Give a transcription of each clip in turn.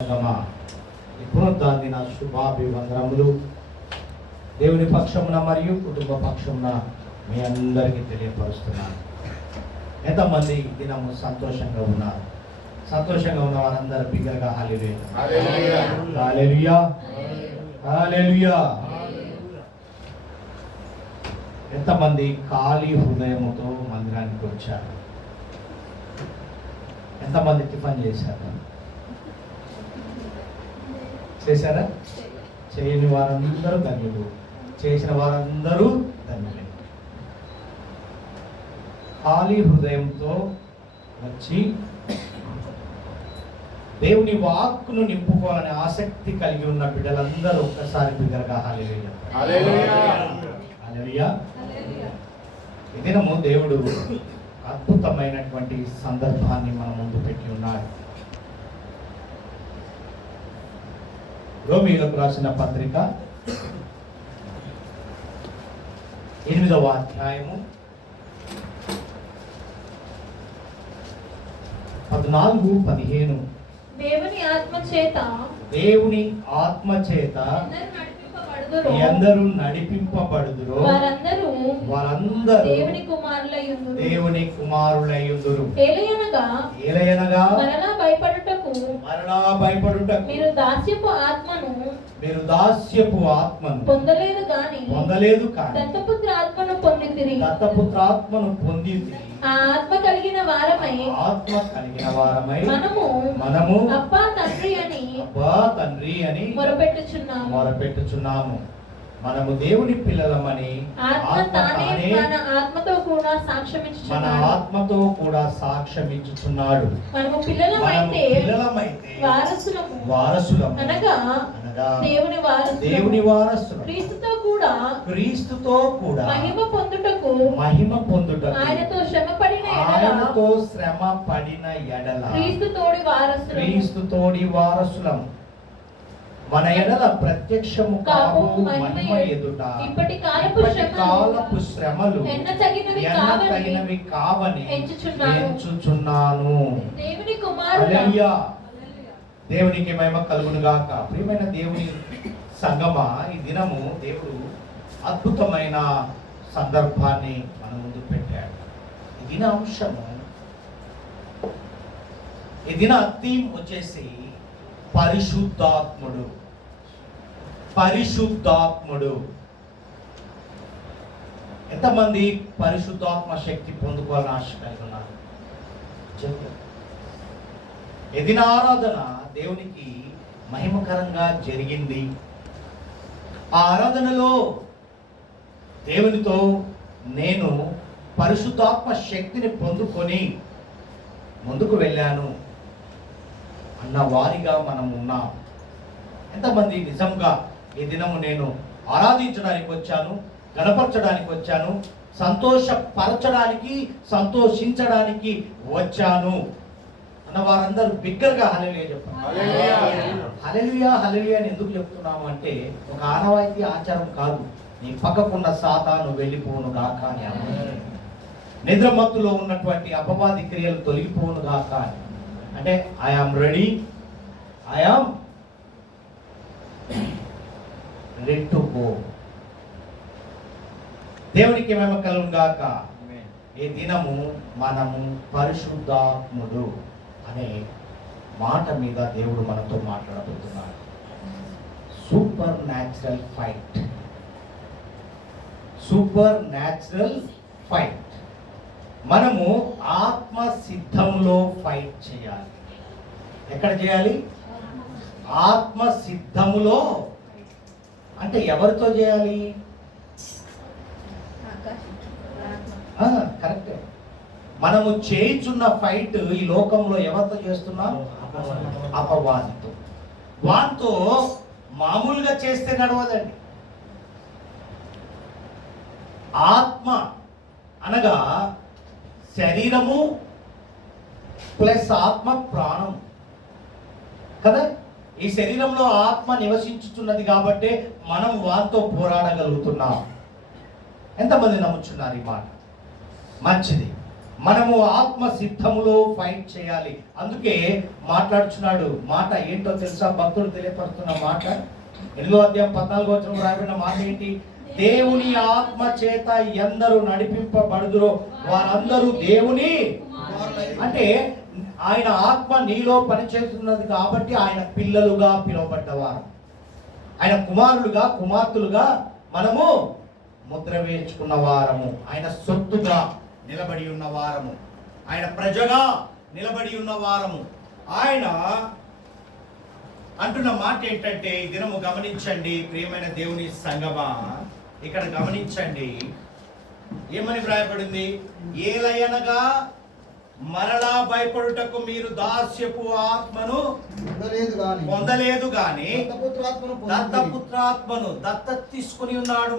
పునరుద్ధాన శుభాభివందనములు దేవుని పక్షమున మరియు కుటుంబ పక్షమున మీ అందరికీ తెలియపరుస్తున్నాను. ఎంతమంది దినము సంతోషంగా ఉన్నారు? సంతోషంగా ఉన్న వారందరూ బిగ్గరగా హల్లెలూయా హల్లెలూయా హల్లెలూయా. ఎంతమంది ఖాళీ హృదయముతో మందిరానికి వచ్చారు? ఎంతమంది టిఫిన్ చేశారు? చేశారా? చేయని వారందరూ ధన్యులు, చేసిన వారందరూ ధన్యులే. ఖాళీ హృదయంతో వచ్చి దేవుని వాక్కును నింపుకోవాలనే ఆసక్తి కలిగి ఉన్న బిడ్డలందరూ ఒక్కసారి బిగ్గరగా హల్లెలూయా హల్లెలూయా. ఈ దినము దేవుడు అద్భుతమైనటువంటి సందర్భాన్ని మన ముందు పెట్టి ఉన్నాడు. రోమీయులకు రాసిన పత్రిక 8వ అధ్యాయము 14-15. దేవుని ఆత్మ చేత అందరూ నడిపింపబడుదురు, వారందరూ దేవుని కుమారులయ్యుందురు. ఏలయనగా మరలా భయపడుటకు మీరు దాస్యపు ఆత్మను పొందలేదు కానీ దత్తపుత్ర ఆత్మను పొందితిరి. ఆ ఆత్మ కలిగిన వారమై మనము అబ్బా తండ్రి అని మొరపెట్టుచున్నాము. మనము దేవుని పిల్లలమని మన ఆత్మతో కూడా సాక్ష్యమిచ్చుచున్నాడు. మనము పిల్లలమైతే వారసులము అనగా దేవుని వారసులు, క్రీస్తుతో కూడా మహిమ పొందుటకు ఆయనతో శ్రమ పడిన ఎడల క్రీస్తు తోడి వారసులము. మన ఎడల ప్రత్యక్షము కావు మహిమ ఎదుట ఇప్పటి కాలపు శ్రమలు ఎన్నతగినవి కావని ఎంచుచున్నాను. హల్లెలూయా. దేవునికి మహిమ కలుగును గాక. ప్రియమైన దేవుని సంగమా, ఈ దినము దేవుడు అద్భుతమైన సందర్భాన్ని మన ముందు పెట్టాడు. ఈ దిన అంశము, ఈ దిన థీమ్ వచ్చేసి పరిశుద్ధాత్ముడు. ఎంతమంది పరిశుద్ధాత్మ శక్తి పొందుకోవాలని ఆశ కలిగి ఉన్నారు? ఎదిన ఆరాధన దేవునికి మహిమకరంగా జరిగింది. ఆ ఆరాధనలో దేవునితో నేను పరిశుద్ధాత్మ శక్తిని పొందుకొని ముందుకు వెళ్ళాను అన్న వారిగా మనం ఉన్నాం. ఎంతమంది నిజంగా ఈ దినము నేను ఆరాధించడానికి వచ్చాను, గణపరచడానికి వచ్చాను, సంతోషించడానికి వచ్చాను అన్న వారందరూ బిగ్గరగా హల్లెలూయా చెప్పండి. హల్లెలూయా హల్లెలూయా అని ఎందుకు చెప్తున్నాము అంటే, ఒక ఆనవాయితీ ఆచారం కాదు. నీ పక్కకున్న సాతాను వెళ్ళిపోను గాక అని, నిద్రమత్తులో ఉన్నటువంటి అపవాది క్రియలు తొలగిపోను గాక అని. అంటే ఐఆమ్ రెడీ టు గో. దేవునికి మహిమ కలుగును గాక. ఈ దినము మనము పరిశుద్ధాత్ముడు అనే మాట మీద దేవుడు మనతో మాట్లాడబోతున్నాడు. Super natural fight. మనము ఆత్మ సిద్ధంలో ఫైట్ చేయాలి. ఎక్కడ చేయాలి? ఆత్మ సిద్ధములో. అంటే ఎవరితో చేయాలి? కరెక్టే. మనము చేయుచున్న ఫైట్ ఈ లోకంలో ఎవరితో చేస్తున్నాం? అపవాదితో. వాంతో మామూలుగా చేస్తే నడవదండి. ఆత్మ అనగా శరీరము ప్లస్ ఆత్మ ప్రాణం కదా. ఈ శరీరంలో ఆత్మ నివసించుతున్నది కాబట్టి మనం వాంతో పోరాడగలుగుతున్నాం. ఎంతమంది నమ్ముచున్నారు ఈ మాట? మంచిది. మనము ఆత్మ సిద్ధములో ఫైట్ చేయాలి. అందుకే మాట్లాడుచున్నాడు. మాట ఏంటో తెలుసా? భక్తులు తెలియపడుతున్న మాట 8వ అధ్యాయం 14వ వచనంలో రాయబడిన మాట ఏంటి? దేవుని ఆత్మ చేత ఎందరూ నడిపింపబడుదురో వారందరూ దేవుని, అంటే ఆయన ఆత్మ నీలో పనిచేస్తున్నది కాబట్టి ఆయన పిల్లలుగా పిలువబడ్డవారు, ఆయన కుమారులుగా కుమార్తెలుగా మనము ముద్ర వేయించుకున్న వారము, ఆయన సొత్తుగా నిలబడి ఉన్న వారము, ఆయన ప్రజగా నిలబడి ఉన్న వారము. ఆయన అంటున్న మాట ఏంటంటే, ఈ దినము గమనించండి ప్రియమైన దేవుని సంగమా, ఇక్కడ గమనించండి ఏమని వ్రాయబడింది? ఏలయనగా మరలా భయపడుటకు మీరు దాస్యపు ఆత్మను పొందలేదు గాని దత్తపుత్రాత్మను దత్తత తీసుకుని ఉన్నాడు.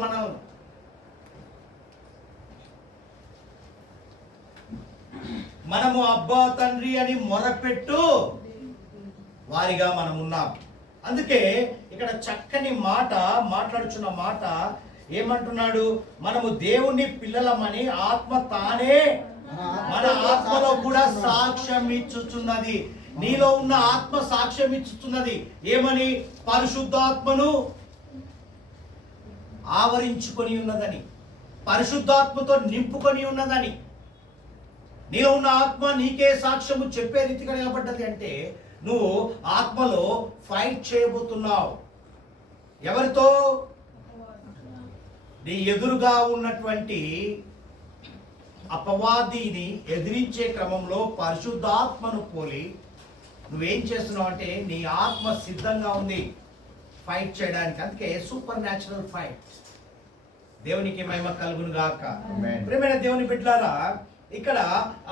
మనము అబ్బా తండ్రి అని మొరపెట్టు వారిగా మనం ఉన్నాం. అందుకే ఇక్కడ చక్కని మాట మాట్లాడుచున్న మాట ఏమంటున్నాడు? మనము దేవుని పిల్లలమని ఆత్మ తానే మన ఆత్మలో కూడా సాక్ష్యం ఇచ్చుచున్నది. నీలో ఉన్న ఆత్మ సాక్ష్యం ఇచ్చుచున్నది. ఏమని? పరిశుద్ధాత్మను ఆవరించుకొని ఉన్నదని, పరిశుద్ధాత్మతో నింపుకొని ఉన్నదని. నీలో ఉన్న ఆత్మ నీకే సాక్ష్యము చెప్పే రీతిగా నిలబడ్డది. అంటే నువ్వు ఆత్మలో ఫైట్ చేయబోతున్నావు. ఎవరితో? నీ ఎదురుగా ఉన్నటువంటి అపవాదిని ఎదిరించే క్రమంలో పరిశుద్ధాత్మను పోలి నువ్వేం చేస్తున్నావు అంటే నీ ఆత్మ సిద్ధంగా ఉంది ఫైట్ చేయడానికి. అందుకే సూపర్ న్యాచురల్ ఫైట్. దేవునికి మహిమ కలుగును గాక. ప్రియమైన దేవుని బిడ్డలారా, ఇక్కడ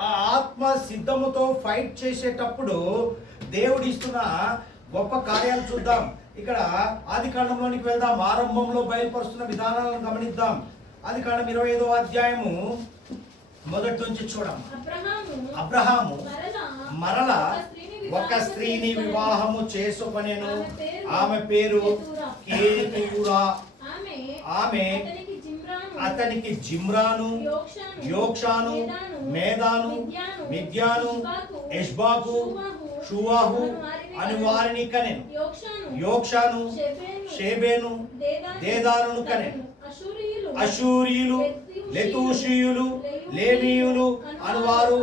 ఆ ఆత్మ సిద్ధముతో ఫైట్ చేసేటప్పుడు దేవుడు ఇస్తున్న గొప్ప కార్యాలు చూద్దాం. ఇక్కడ ఆది కాండంలోనికి వెళ్దాం. ఆరంభంలో బయలుపరుస్తున్న విధానాలను గమనిద్దాం. ఆది కాండం 25వ అధ్యాయము మొదటి నుంచి చూడం. అబ్రహాము మరలా ఒక స్త్రీని వివాహము చేసుకొనెను. ఆమె పేరు కేతూరా. ఆమె అతనికి జిమ్రాను, యోక్షాను, మేదాను, మిద్యాను, ఎష్బాకు, షువాహు అని వారిని కనెను. యోక్షాను షేబేను, దేదానును కనెను. అషూరియులు, లెతూషీయులు, లేవీయులు అనువారు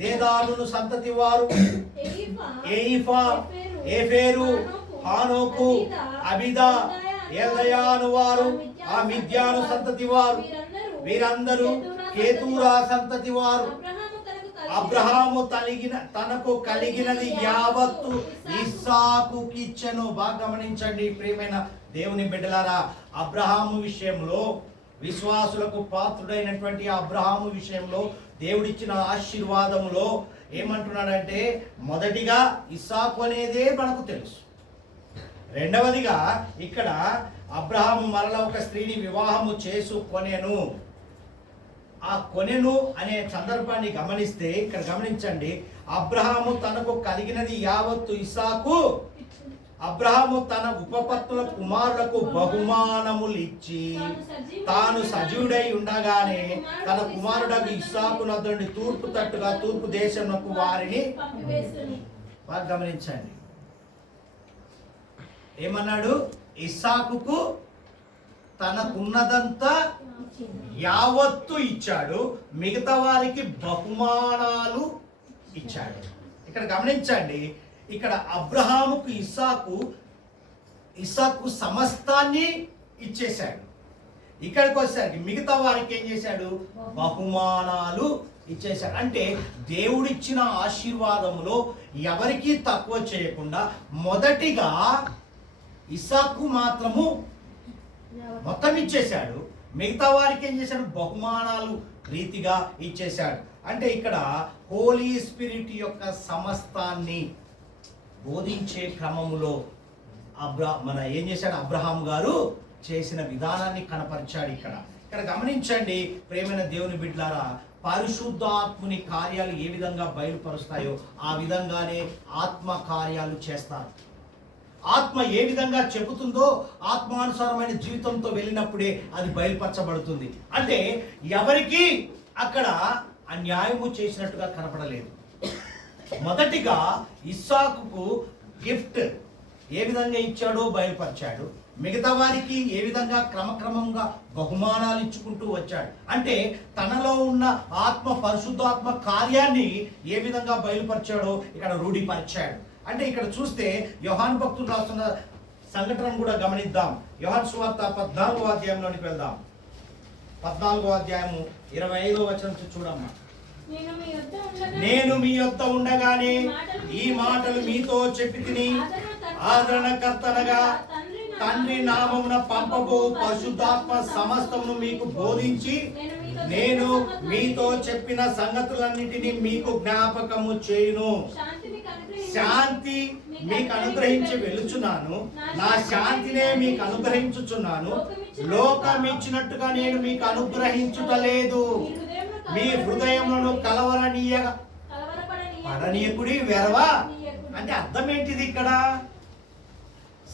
దేదానును సంతతి వారు. ఎయిఫా, ఏఫేరు, హానోకు, అబిదా, ఎల్దయాను వారు ఆ మిద్యాను సంతతి వారు. వీరందరూ కేతూరా సంతతి వారు. అబ్రహాము తనకు కలిగినది యావత్తు ఇస్సాకుకి ఇచ్చెను. బాగా గమనించండి ప్రియమైన దేవుని బిడ్డలారా, అబ్రహాము విషయంలో, విశ్వాసులకు పాత్రుడైనటువంటి అబ్రహాము విషయంలో దేవుడిచ్చిన ఆశీర్వాదములో ఏమంటున్నాడంటే, మొదటిగా ఇస్సాకు అనేదే మనకు తెలుసు. రెండవదిగా ఇక్కడ అబ్రహాము మరల ఒక స్త్రీని వివాహము చేసుకొనెను. ఆ కొనెను అనే సందర్భాన్ని గమనిస్తే ఇక్కడ గమనించండి, అబ్రహాము తనకు కలిగినది యావత్తు ఇస్సాకు. అబ్రహాము తన ఉపపత్తుల కుమారులకు బహుమానములు ఇచ్చి తాను సజీవుడై ఉండగానే తన కుమారుడకు ఇస్సాకు నొద్ద తూర్పు తట్టుగా తూర్పు దేశమునకు వారిని బాగా గమనించండి. ఏమన్నాడు? ఇస్సాకుకు తనకున్నదంతా యావత్తు ఇచ్చాడు, మిగతా వారికి బహుమానాలు ఇచ్చాడు. ఇక్కడ గమనించండి, ఇక్కడ అబ్రహాముకు ఇస్సాకు సమస్తాన్ని ఇచ్చేశాడు. ఇక్కడికి వచ్చేసరికి మిగతా వారికి ఏం చేశాడు? బహుమానాలు ఇచ్చేశాడు. అంటే దేవుడిచ్చిన ఆశీర్వాదములో ఎవరికీ తక్కువ చేయకుండా మొదటిగా ఇస్సాకు మాత్రము మొత్తం ఇచ్చేశాడు, మిగతా వారికి ఏం చేశాడు? బహుమానాలు రీతిగా ఇచ్చేశాడు. అంటే ఇక్కడ హోలీ స్పిరిట్ యొక్క సమస్తాన్ని బోధించే క్రమములో ఏం చేశాడు? అబ్రహాం గారు చేసిన విధానాన్ని కనపరిచాడు. ఇక్కడ గమనించండి ప్రేమైన దేవుని బిడ్డలారా, పరిశుద్ధాత్ముని కార్యాలు ఏ విధంగా బయలుపరుస్తాయో ఆ విధంగానే ఆత్మ కార్యాలు చేస్తారు. ఆత్మ ఏ విధంగా చెబుతుందో ఆత్మానుసారమైన జీవితంతో వెళ్ళినప్పుడే అది బయలుపరచబడుతుంది. అంటే ఎవరికి అక్కడ అన్యాయము చేసినట్టుగా కనపడలేదు. మొదటిగా ఇస్సాకుకు గిఫ్ట్ ఏ విధంగా ఇచ్చాడో బయలుపరిచాడు. మిగతా వారికి ఏ విధంగా క్రమక్రమంగా బహుమానాలు ఇచ్చుకుంటూ వచ్చాడు. అంటే తనలో ఉన్న పరిశుద్ధాత్మ కార్యాన్ని ఏ విధంగా బయలుపరిచాడో ఇక్కడ రూఢిపరిచాడు. అంటే ఇక్కడ చూస్తే యోహాను భక్తుడు రాస్తున్న సంఘటన కూడా గమనిద్దాం. యోహాను సువార్త 14వ అధ్యాయంలోనికి వెళ్దాం. 14వ అధ్యాయము 25వ వచనం చూడమ్మా. నేను మీ యొద్ద ఉండగానే ఈ మాటలు మీతో చెప్పి తిని ఆదరణకర్తనగా తండ్రి నామమున పంపబో పరిశుద్ధాత్మ సమస్తమును మీకు బోధించి నేను మీతో చెప్పిన సంగతులన్నిటినీ మీకు జ్ఞాపకము చేయును. శాంతి మీకు అనుగ్రహించి వెళ్ళుచున్నాను, నా శాంతినే మీకు అనుగ్రహించుచున్నాను. లోకం ఇచ్చినట్టుగా నేను మీకు అనుగ్రహించుటలేదు. మీ హృదయములను కలవరనీయకుడి వెరవా. అంటే అర్థం ఏంటిది? ఇక్కడ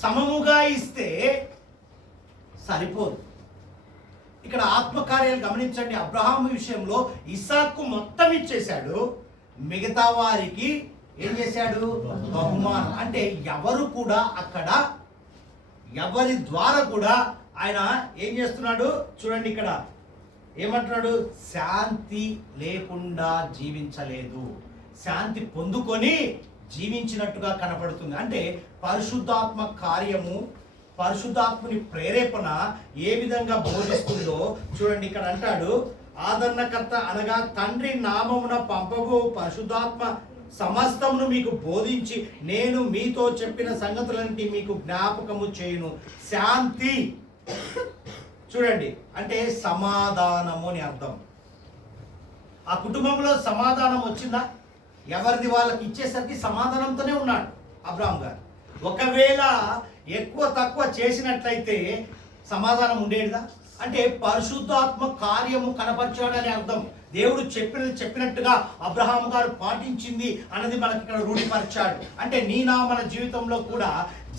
సమముగా ఇస్తే సరిపోదు. ఇక్కడ ఆత్మకార్యాలు గమనించండి. అబ్రహాము విషయంలో ఇస్సాకు మొత్తం ఇచ్చేశాడు, మిగతా వారికి ఏం చేశాడు? బహుమానం. అంటే ఎవరు కూడా అక్కడ ఎవరి ద్వారా కూడా ఆయన ఏం చేస్తున్నాడు చూడండి. ఇక్కడ ఏమంటున్నాడు? శాంతి లేకుండా జీవించలేదు, శాంతి పొందుకొని జీవించినట్టుగా కనపడుతుంది. అంటే పరిశుద్ధాత్మ కార్యము, పరిశుద్ధాత్మని ప్రేరేపణ ఏ విధంగా బోధిస్తుందో చూడండి. ఇక్కడ అంటాడు, ఆదరణకర్త అనగా తండ్రి నామమున పంపబో పరిశుద్ధాత్మ సమస్తమును మీకు బోధించి నేను మీతో చెప్పిన సంగతులన్నిటి మీకు జ్ఞాపకము చేయును. శాంతి చూడండి అంటే సమాధానము అని అర్థం. ఆ కుటుంబంలో సమాధానం వచ్చిందా? ఎవరిది వాళ్ళకి ఇచ్చేసరికి సమాధానంతోనే ఉన్నాడు అబ్రాహాం గారు. ఒకవేళ ఎక్కువ తక్కువ చేసినట్లయితే సమాధానం ఉండేదిగా. అంటే పరిశుద్ధాత్మ కార్యము కనపరచాడని అర్థం. దేవుడు చెప్పినట్టుగా అబ్రహాం గారు పాటించింది అన్నది మనకి ఇక్కడ రూఢిపరిచాడు. అంటే మన జీవితంలో కూడా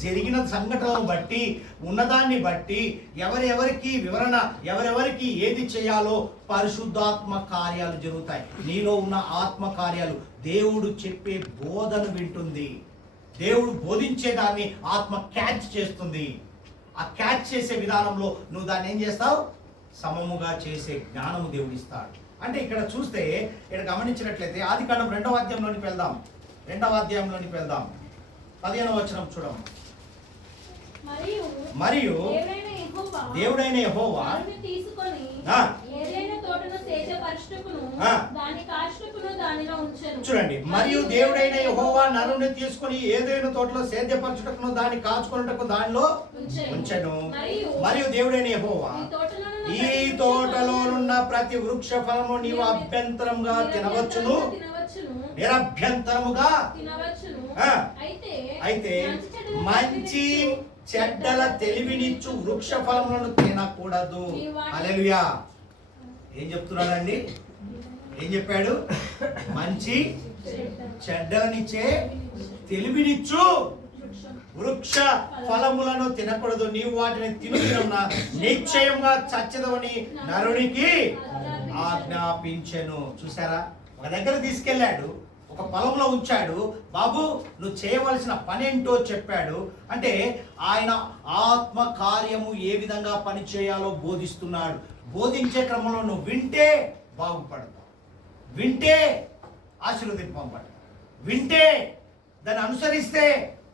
జరిగిన సంఘటనను బట్టి, ఉన్నదాన్ని బట్టి ఎవరెవరికి వివరణ, ఎవరెవరికి ఏది చేయాలో పరిశుద్ధాత్మ కార్యాలు జరుగుతాయి. నీలో ఉన్న ఆత్మ కార్యాలు దేవుడు చెప్పే బోధన వింటుంది. దేవుడు బోధించేదాన్ని ఆత్మ క్యాచ్ చేస్తుంది. ఆ క్యాచ్ చేసే విధానంలో నువ్వు దాన్ని ఏం చేస్తావు? సమముగా చేసే జ్ఞానము దేవుడు ఇస్తాడు. అంటే ఇక్కడ చూస్తే ఇక్కడ గమనించినట్లయితే ఆదికాండం 2వ అధ్యాయంలోనికి వెళ్దాం. 2వ అధ్యాయంలోనికి వెళ్దాం. 15వ వచనం చూడము. మరియు దేవుడైన యెహోవా చూడండి. మరియు దేవుడైన యెహోవా నరుని తీసుకొని ఏదైనా తోటలో సేద్యపరచుటకును దాన్ని కాచుకొనుటకు దానిలో ఉంచెను. మరియు దేవుడైన యెహోవా ఈ తోటలోనున్న ప్రతి వృక్ష ఫలము నీవు అభ్యంతరంగా తినవచ్చును, నిరభ్యంతరముగా. అయితే మంచి చెడ్డల తెలివినిచ్చు వృక్ష ఫలములను తినకూడదు. హల్లెలూయా. ఏం చెప్తున్నాడండి? ఏం చెప్పాడు? మంచి చెడ్డలనిచ్చే తెలివినిచ్చు వృక్ష ఫలములను తినకూడదు, నీవు వాటిని తినుకున్న నిశ్చయంగా చచ్చదవని నరునికి ఆజ్ఞాపించెను. చూసారా? ఒక దగ్గర తీసుకెళ్ళాడు, ఒక పొలంలో ఉంచాడు. బాబు నువ్వు చేయవలసిన పని ఏంటో చెప్పాడు. అంటే ఆయన ఆత్మ కార్యము ఏ విధంగా పని చేయాలో బోధిస్తున్నాడు. బోధించే క్రమంలో నువ్వు వింటే బాగుపడతావు, వింటే ఆశీర్వదింపబడతావు, వింటే దాన్ని అనుసరిస్తే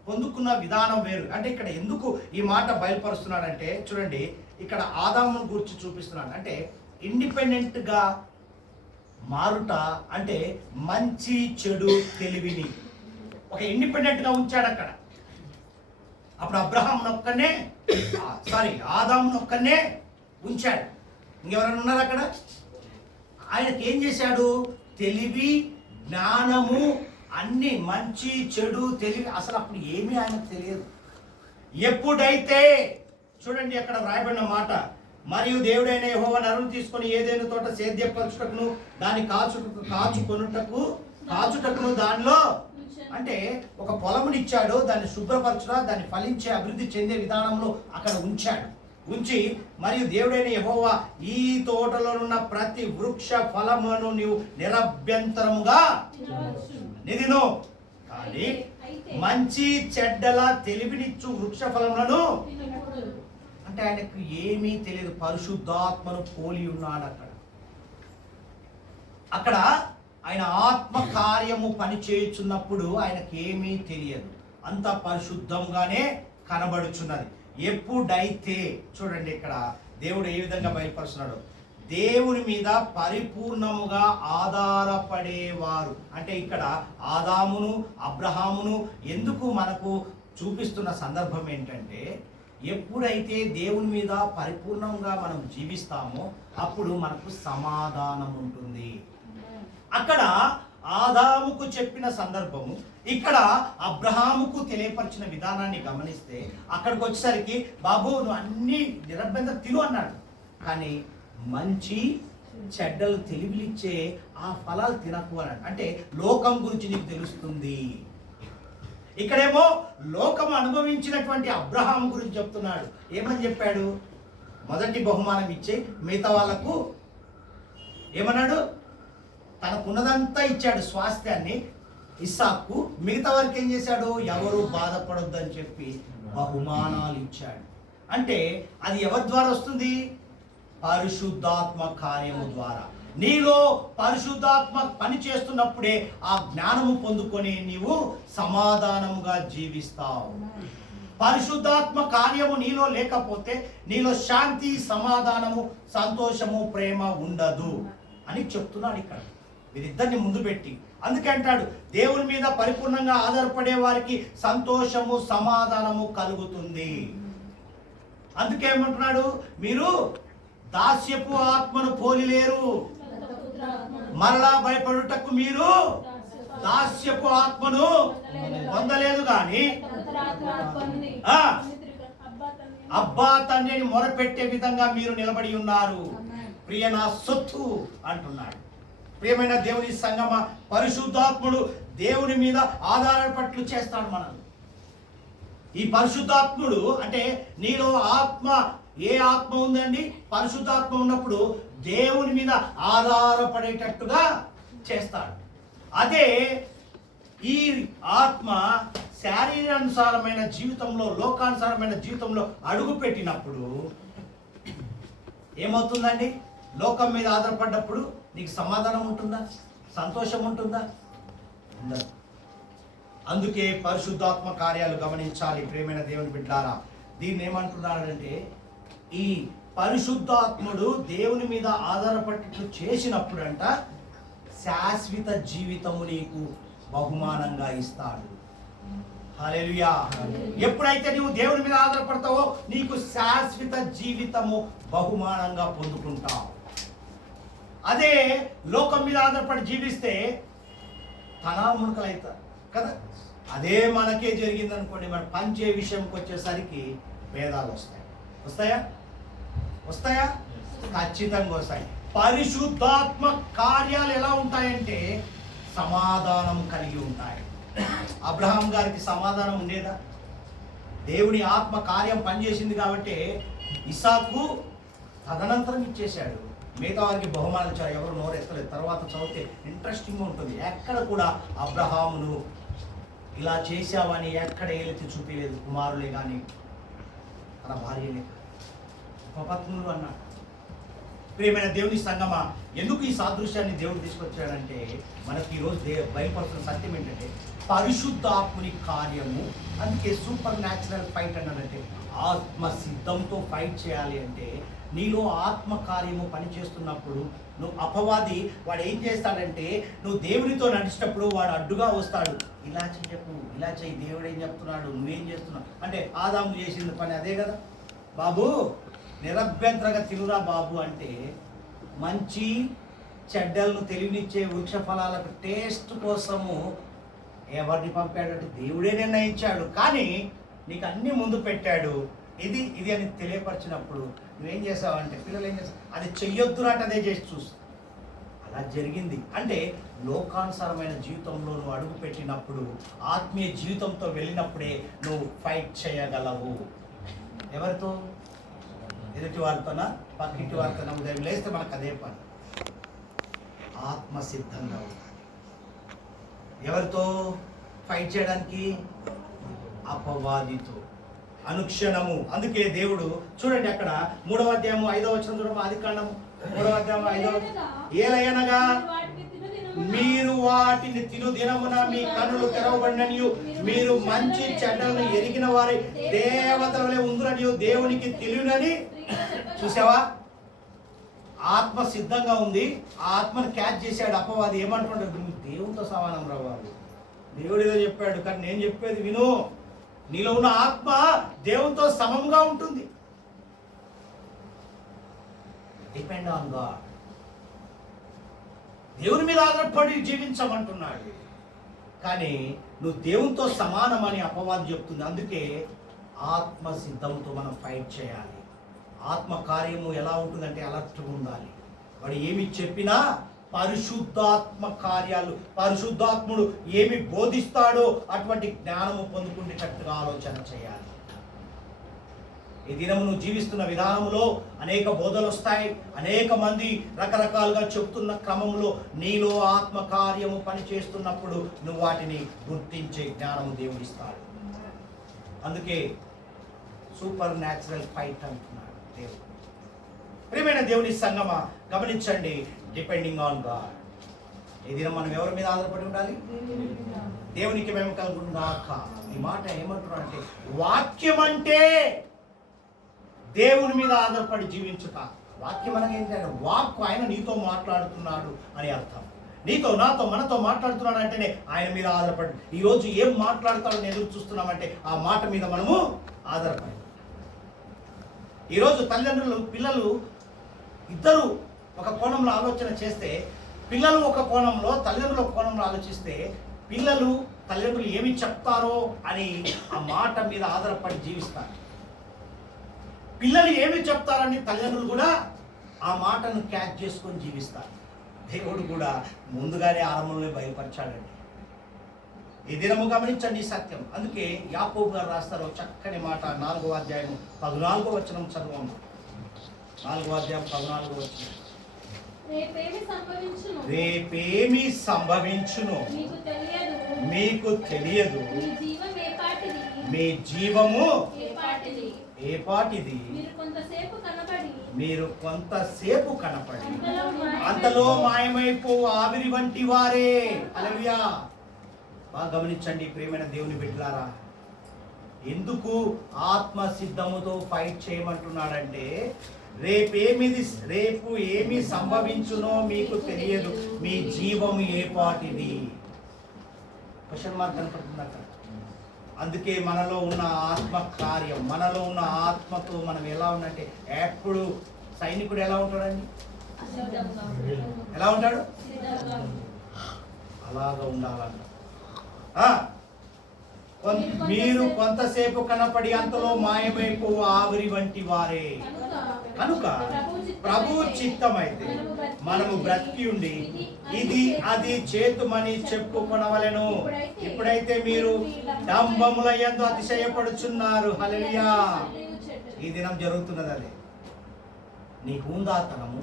పొందుకున్న విధానం వేరు. అంటే ఇక్కడ ఎందుకు ఈ మాట బయలుపరుస్తున్నాడంటే చూడండి, ఇక్కడ ఆదామును గురించి చూపిస్తున్నాడు. అంటే ఇండిపెండెంట్గా మారుట అంటే మంచి చెడు తెలివిని ఒక ఇండిపెండెంట్గా ఉంచాడు అక్కడ. అప్పుడు ఆదామును ఒక్కనే ఉంచాడు. ఇంకెవరైనా ఉన్నారు అక్కడ? ఆయనకి ఏం చేశాడు? తెలివి, జ్ఞానము, అన్ని మంచి చెడు తెలివి. అసలు అప్పుడు ఏమీ ఆయనకు తెలియదు. ఎప్పుడైతే చూడండి అక్కడ వ్రాయబడిన మాట, మరియు దేవుడైన యెహోవా నరుని తీసుకొని ఏదైనా తోట సేద్యపరచుటకును దాన్ని కాచుటకును దానిలో, అంటే ఒక పొలమునిచ్చాడు, దాన్ని శుభ్రపరచుట, దాన్ని ఫలించే అభివృద్ధి చెందే విధానంలో అక్కడ ఉంచాడు. ఉంచి, మరియు దేవుడైన యెహోవా ఈ తోటలో ఉన్న ప్రతి వృక్ష ఫలమును నీవు నిరభ్యంతరముగా నిదిను, కానీ మంచి చెడ్డల తెలివినిచ్చు వృక్ష ఫలములను అంటే ఆయనకు ఏమీ తెలియదు. పరిశుద్ధాత్మను పోలి ఉన్నాడు అక్కడ ఆయన ఆత్మ కార్యము పని చేయుచున్నప్పుడు ఆయనకి ఏమీ తెలియదు, అంత పరిశుద్ధంగానే కనబడుచున్నది. ఎప్పుడైతే చూడండి ఇక్కడ దేవుడు ఏ విధంగా బయలుపరుస్తున్నాడు, దేవుని మీద పరిపూర్ణముగా ఆధారపడేవారు. అంటే ఇక్కడ ఆదామును అబ్రహామును ఎందుకు మనకు చూపిస్తున్న సందర్భం ఏంటంటే, ఎప్పుడైతే దేవుని మీద పరిపూర్ణంగా మనం జీవిస్తామో అప్పుడు మనకు సమాధానం ఉంటుంది. అక్కడ ఆదాముకు చెప్పిన సందర్భము, ఇక్కడ అబ్రహాముకు తెలియపరిచిన విధానాన్ని గమనిస్తే, అక్కడికి వచ్చేసరికి బాబు నువ్వు అన్ని నిరభ్యంతరం తిను అన్నాడు, కానీ మంచి చెడ్డలు తెలివిలిచ్చే ఆ ఫలాలు తినకు అన్నాడు. అంటే లోకం గురించి నీకు తెలుస్తుంది. ఇక్కడేమో లోకం అనుభవించినటువంటి అబ్రహాం గురించి చెప్తున్నాడు. ఏమని చెప్పాడు, మొదటి బహుమానం ఇచ్చే మిగతా వాళ్ళకు ఏమన్నాడు, తనకున్నదంతా ఇచ్చాడు స్వాస్థ్యాన్ని ఇస్సాకు, మిగతా వారికి ఏం చేశాడు, ఎవరు బాధపడొద్దు అని చెప్పి బహుమానాలు ఇచ్చాడు. అంటే అది ఎవరి ద్వారా వస్తుంది, పరిశుద్ధాత్మ కార్యము ద్వారా. నీలో పరిశుద్ధాత్మ పని చేస్తున్నప్పుడే ఆ జ్ఞానము పొందుకొని నీవు సమాధానముగా జీవిస్తావు. పరిశుద్ధాత్మ కార్యము నీలో లేకపోతే నీలో శాంతి, సమాధానము, సంతోషము, ప్రేమ ఉండదు అని చెప్తున్నాడు ఇక్కడ. వీరిద్దరిని ముందు పెట్టి అందుకే అంటాడు, దేవుని మీద పరిపూర్ణంగా ఆధారపడే వారికి సంతోషము, సమాధానము కలుగుతుంది. అందుకే ఏమంటున్నాడు, మీరు దాస్యపు ఆత్మను పోలిలేరు, మరలా భయపడుటకు మీరు దాస్యపు ఆత్మను పొందలేదు, కానీ అబ్బా తండ్రిని మొరపెట్టే విధంగా మీరు నిలబడి ఉన్నారు. ప్రియ నా సొత్తు అంటున్నాడు. ప్రియమైన దేవుని సంగమ, పరిశుద్ధాత్ముడు దేవుని మీద ఆధారపట్లు చేస్తాడు మనల్ని. ఈ పరిశుద్ధాత్ముడు అంటే నీలో ఆత్మ, ఏ ఆత్మ ఉందండి, పరిశుద్ధాత్మ ఉన్నప్పుడు దేవుని మీద ఆధారపడేటట్టుగా చేస్తాడు. అదే ఈ ఆత్మ శారీరానుసారమైన జీవితంలో, లోకానుసారమైన జీవితంలో అడుగు పెట్టినప్పుడు ఏమవుతుందండి, లోకం మీద ఆధారపడ్డప్పుడు నీకు సమాధానం ఉంటుందా, సంతోషం ఉంటుందా? ఉండదు. అందుకే పరిశుద్ధాత్మ కార్యాలు గమనించాలి ప్రియమైన దేవుని బిడ్డలారా. దీన్ని ఏమంటున్నాడంటే, ఈ పరిశుద్ధాత్ముడు దేవుని మీద ఆధారపడి చేసినప్పుడు అంట శాశ్వత జీవితము నీకు బహుమానంగా ఇస్తాడు. హల్లెలూయా. ఎప్పుడైతే నువ్వు దేవుని మీద ఆధారపడతావో నీకు శాశ్వత జీవితము బహుమానంగా పొందుకుంటావు. అదే లోకం మీద ఆధారపడి జీవిస్తే తనామునకలు అవుతారు కదా. అదే మనకే జరిగింది అనుకోండి, మన పంచే విషయంకి వచ్చేసరికి భేదాలు వస్తాయా? ఖచ్చితంగా వస్తాయి. పరిశుద్ధాత్మ కార్యాలు ఎలా ఉంటాయంటే సమాధానం కలిగి ఉంటాయి. అబ్రహాం గారికి సమాధానం ఉండేదా? దేవుని ఆత్మ కార్యం పనిచేసింది కాబట్టి ఇస్సాకు తదనంతరం ఇచ్చేశాడు. మిగతా వారికి బహుమానాలు ఇచ్చారు, ఎవరు నోరు ఎత్తలేదు. తర్వాత చదివితే ఇంట్రెస్టింగ్గా ఉంటుంది. ఎక్కడ కూడా అబ్రహామును ఇలా చేశావని ఎక్కడ ఏలెత్తి చూపించలేదు. కుమారులే కానీ తన భార్యలే ఉపపత్నులు అన్నాడు. ప్రియమైన దేవుని సంగమా, ఎందుకు ఈ సాదృశ్యాన్ని దేవుడు తీసుకొచ్చాడంటే, మనకి ఈరోజు బయలుపడుతున్న సత్యం ఏంటంటే పరిశుద్ధాత్ముని కార్యము. అందుకే సూపర్ న్యాచురల్ ఫైట్ అన్నాడంటే ఆత్మ సిద్ధంతో ఫైట్ చేయాలి. అంటే నీలో ఆత్మ కార్యము పనిచేస్తున్నప్పుడు నువ్వు అపవాది వాడు ఏం చేస్తాడంటే, నువ్వు దేవునితో నడిచేటప్పుడు వాడు అడ్డుగా వస్తాడు. ఇలా చెయ్యకు, ఇలా చెయ్యి, దేవుడు ఏం చెప్తున్నాడు, నువ్వేం చేస్తున్నావు అంటే ఆదాము చేసింది పని అదే కదా. బాబు నిరభ్యంతరంగా తిరురా బాబు అంటే, మంచి చెడ్డలను తెలివినిచ్చే వృక్ష ఫలాలకు టేస్ట్ కోసము ఎవరిని పంపాడంటే దేవుడే నిర్ణయించాడు. కానీ నీకు అన్ని ముందు పెట్టాడు. ఇది అని తెలియపరిచినప్పుడు నువ్వేం చేసావంటే, పిల్లలు ఏం చేస్తావు, అది చెయ్యొద్దు అంటే అదే చేసి చూస్తావు. అలా జరిగింది. అంటే లోకానుసారమైన జీవితంలో నువ్వు అడుగు పెట్టినప్పుడు, ఆత్మీయ జీవితంతో వెళ్ళినప్పుడే నువ్వు ఫైట్ చేయగలవు. ఎవరితో? ఎదుటి వారితోనా పక్కింటి వారితోనా ఉదయం లేస్తే మనకు అదే పని. ఆత్మ సిద్ధంగా ఉండాలి. ఎవరితో ఫైట్ చేయడానికి? అపవాదితో అనుక్షణము. అందుకే దేవుడు చూడండి అక్కడ 3వ అధ్యాయము 5వ వచనం చూడండి. ఆదికాండము 3వ అధ్యాయము 5వ ఏలయనగా మీరు వాటిని తిను దినమున మీ కన్నులు తెరవబడిననియు మీరు మంచి చెడ్డలను ఎరిగిన వారి దేవతల వలె ఉందురనియు దేవునికి తెలియనని. చూసావా? ఆత్మ సిద్ధంగా ఉంది. ఆ ఆత్మను క్యాచ్ చేశాడు అపవాది. ఏమంటున్నాడు? నువ్వు దేవునితో సమానం రావాలి. దేవుడు ఏదో చెప్పాడు, కానీ నేను చెప్పేది విను. నీలో ఉన్న ఆత్మ దేవునితో సమముగా ఉంటుంది. Depend on God. దేవుని మీద ఆధారపడి జీవించమంటున్నాడు. కానీ నువ్వు దేవునితో సమానమని అపవాది చెప్తుంది. అందుకే ఆత్మ సిద్ధంతో మనం ఫైట్ చేయాలి. ఆత్మ కార్యము ఎలా ఉంటుందంటే అలర్ట్గా ఉండాలి. వాడు ఏమి చెప్పినా పరిశుద్ధాత్మ కార్యాలు, పరిశుద్ధాత్ముడు ఏమి బోధిస్తాడో అటువంటి జ్ఞానము పొందుకునేటట్టుగా ఆలోచన చేయాలి. ఈ దినము నువ్వు జీవిస్తున్న విధానంలో అనేక బోధలు వస్తాయి. అనేక మంది రకరకాలుగా చెప్తున్న క్రమంలో నీలో ఆత్మ కార్యము పనిచేస్తున్నప్పుడు నువ్వు వాటిని గుర్తించే జ్ఞానము దేవుడిస్తాడు. అందుకే సూపర్ న్యాచురల్ ఫైట్ అంటున్నాడు దేవుడు. ప్రియమైన దేవుని సంగమా, గమనించండి. Depending on God. ఈ దినం మనం ఎవరి మీద ఆధారపడి ఉండాలి? దేవునికి మేము కలుగున్నాక. ఈ మాట ఏమంటున్నాడు అంటే, వాక్యం అంటే దేవుని మీద ఆధారపడి జీవించుట. వాక్యం అనగా ఏంటంటే వాక్కు, ఆయన నీతో మాట్లాడుతున్నాడు అని అర్థం. నీతో, నాతో, మనతో మాట్లాడుతున్నాడు అంటేనే ఆయన మీద ఆధారపడి. ఈరోజు ఏం మాట్లాడతాడని ఎదురు చూస్తున్నామంటే ఆ మాట మీద మనము ఆధారపడి. ఈరోజు తల్లిదండ్రులు, పిల్లలు ఇద్దరు ఒక కోణంలో ఆలోచన చేస్తే, పిల్లలు ఒక కోణంలో, తల్లిదండ్రులు ఒక కోణంలో ఆలోచిస్తే, పిల్లలు తల్లిదండ్రులు ఏమి చెప్తారో అని ఆ మాట మీద ఆధారపడి జీవిస్తారు. పిల్లలు ఏమి చెప్తారని తల్లిదండ్రులు కూడా ఆ మాటను క్యాచ్ చేసుకొని జీవిస్తారు. దేవుడు కూడా ముందుగానే ఆరంభంలో బయలుపరిచాడండి. ఈ దినము గమనించండి సత్యం. అందుకే యాకోబు గారు రాస్తారు చక్కని మాట. 4వ అధ్యాయం 14వ వచనం చదవము. 4వ అధ్యాయం 14వ వచనం. రేపేమి సంభవించును మీకు తెలియదు. మీ జీవము ఏపాటిది. మీరు కొంతసేపు కనపడి అంతలో మాయమైపోవు ఆవిరి వంటి వారే. హల్లెలూయా. బాగా గమనించండి ప్రియమైన దేవుని బిడ్డలారా. ఎందుకు ఆత్మ సిద్ధముతో ఫైట్ చేయమంటున్నాడంటే, రేపు ఏమి సంభవించునో మీకు తెలియదు. మీ జీవము ఏపాటిది. క్వశ్చన్ మార్క్ కనపడుతుంది అక్కడ. అందుకే మనలో ఉన్న ఆత్మ కార్యం, మనలో ఉన్న ఆత్మతో మనం ఎలా ఉన్నట్టే, ఎప్పుడు సైనికుడు ఎలా ఉంటాడండి? ఎలా ఉంటాడు? అలాగా ఉండాలంట. మీరు కొంతసేపు కనపడి అంతలో మాయమైపోవు ఆవిరి వంటి వారే. కనుక ప్రభు చిత్తమైతే మనము బ్రతికి ఉండి ఇది అది చేతుమని చెప్పుకొనవలెను. ఇప్పుడైతే మీరు డంబముల యందు అతిశయపడుచున్నారు. హల్లెలూయా. ఈ దినం జరుగుతున్నది అదే. నీ హుందాతనము,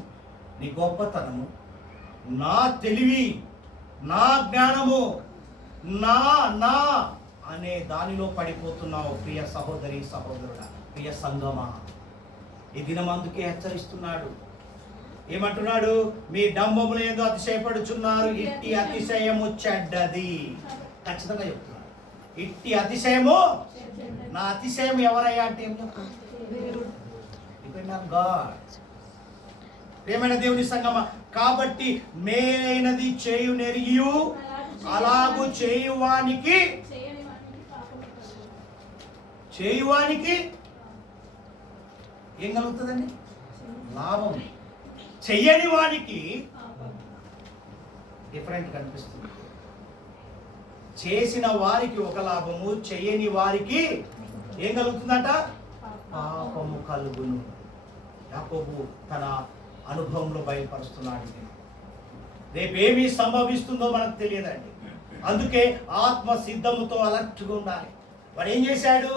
నీ గొప్పతనము, నా తెలివి, నా జ్ఞానము, నా నా అనే దానిలో పడిపోతున్నావు ప్రియ సహోదరి, సహోదరుడా, ప్రియ సంగమా. ఈ దినం అందుకే హెచ్చరిస్తున్నాడు. ఏమంటున్నాడు? మీ డంబముల యందు అతిశయపడుచున్నారు. ఇట్టి అతిశయము చెడ్డది. ఖచ్చితంగా చెప్తున్నాడు. ఇట్టి అతిశయము. నా అతిశయం ఎవరయ్యా అంటే ఏం చెప్తాడు? Depend on God. ప్రియమైన దేవుని సంగమా, కాబట్టి మేలైనది చేయు నెరిగియు అలాగూ చేయువానికి ఏం కలుగుతుందండి? లాభం. చెయ్యని వానికి డిఫరెంట్ కనిపిస్తుంది. చేసిన వారికి ఒక లాభము, చెయ్యని వారికి ఏం కలుగుతుందట? పాపము కలుగును. యాకోబు తన అనుభవంలో బయలుపరుస్తున్నాడు. రేపేమి సంభవిస్తుందో మనకు తెలియదండి. అందుకే ఆత్మ సిద్ధముతో అలర్ట్గా ఉండాలి. వాడు ఏం చేశాడు?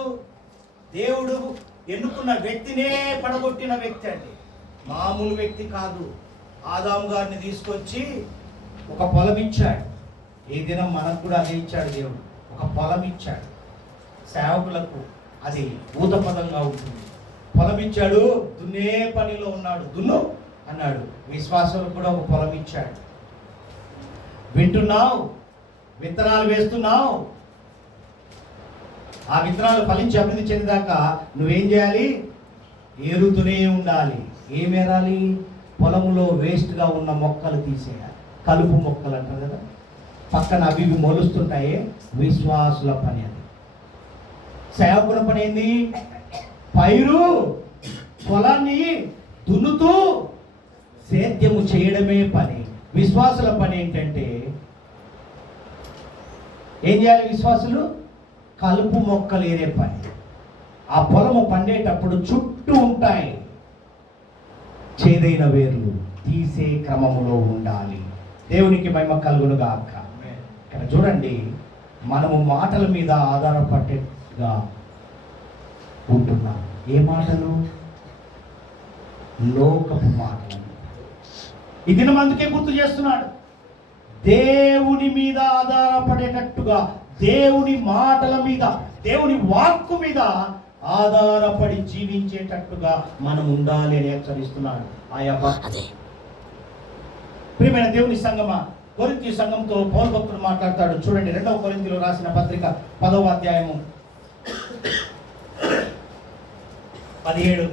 దేవుడు ఎన్నుకున్న వ్యక్తినే పడగొట్టిన వ్యక్తి అండి. మామూలు వ్యక్తి కాదు. ఆదాము గారిని తీసుకొచ్చి ఒక పొలం ఇచ్చాడు. ఈ దినం మనకు కూడా అదే ఇచ్చాడు దేవుడు. ఒక పొలం ఇచ్చాడు. సేవకులకు అది ఊతపదంగా ఉంటుంది. పొలం ఇచ్చాడు, దున్నే పనిలో ఉన్నాడు, దున్ను అన్నాడు. విశ్వాసులకు కూడా ఒక పొలం ఇచ్చాడు. వింటున్నావు, విత్తనాలు వేస్తున్నావు, ఆ విత్తనాలు ఫలించి అభివృద్ధి చెందాక నువ్వేం చేయాలి? ఏరుతూనే ఉండాలి. ఏమేరాలి? పొలంలో వేస్ట్గా ఉన్న మొక్కలు తీసేయాలి. కలుపు మొక్కలు అంటారు కదా, పక్కన అవి మొలుస్తుంటాయి. విశ్వాసుల పని అది. సేవకుల పని ఏంది? పైరు పొలాన్ని దున్నుతూ సేద్యము చేయడమే పని. విశ్వాసుల పని ఏంటంటే ఏం చేయాలి? విశ్వాసులు కలుపు మొక్కలు ఏరే పని. ఆ పొలము పండేటప్పుడు చుట్టూ ఉంటాయి చేదైన వేర్లు, తీసే క్రమములో ఉండాలి. దేవునికి మహిమ కలుగును గాక. ఇక్కడ చూడండి, మనము మాటల మీద ఆధారపడేట్టుగా ఉంటున్నాం. ఏ మాటలు? లోకపు మాటలు. ఈ దినం అందుకే గుర్తు చేస్తున్నాడు, దేవుని మీద ఆధారపడేటట్టుగా, దేవుని మాటల మీద, దేవుని వాక్కు మీద ఆధారపడి జీవించేటట్టుగా మనం ఉండాలి అని హెచ్చరిస్తున్నాడు ఆయా భక్తుడు. ప్రియమైన దేవుని సంగమా, కొరింథీ సంఘంతో పౌలు భక్తుడు మాట్లాడతాడు. చూడండి, 2వ కొరింథీలో రాసిన పత్రిక 10వ అధ్యాయము 17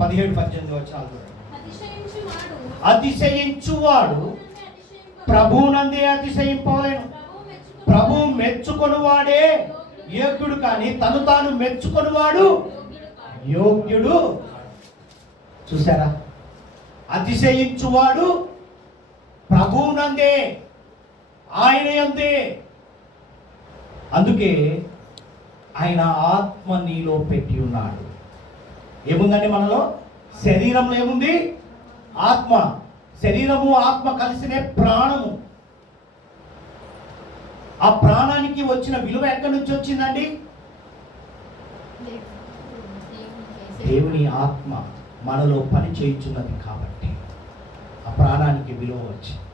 18 వచనాలు. అతిశయించువాడు ప్రభువునందే అతిశయింపవలెను. ప్రభువు మెచ్చుకొనువాడే యోగ్యుడు, కానీ తను తాను మెచ్చుకొనువాడు యోగ్యుడు. చూసారా? అతిశయించువాడు ప్రభువునందే, ఆయన యందే. అందుకే ఆయన ఆత్మ నీలో పెట్టి ఉన్నాడు. ఏముందండి మనలో? శరీరంలో ఏముంది? ఆత్మ. శరీరము ఆత్మ కలిసినే ప్రాణము. ఆ ప్రాణానికి వచ్చిన విలువ ఎక్కడి నుంచి వచ్చిందండి? దేవుని ఆత్మ మనలో పని చేయించున్నది కాబట్టి ఆ ప్రాణానికి విలువ వచ్చింది.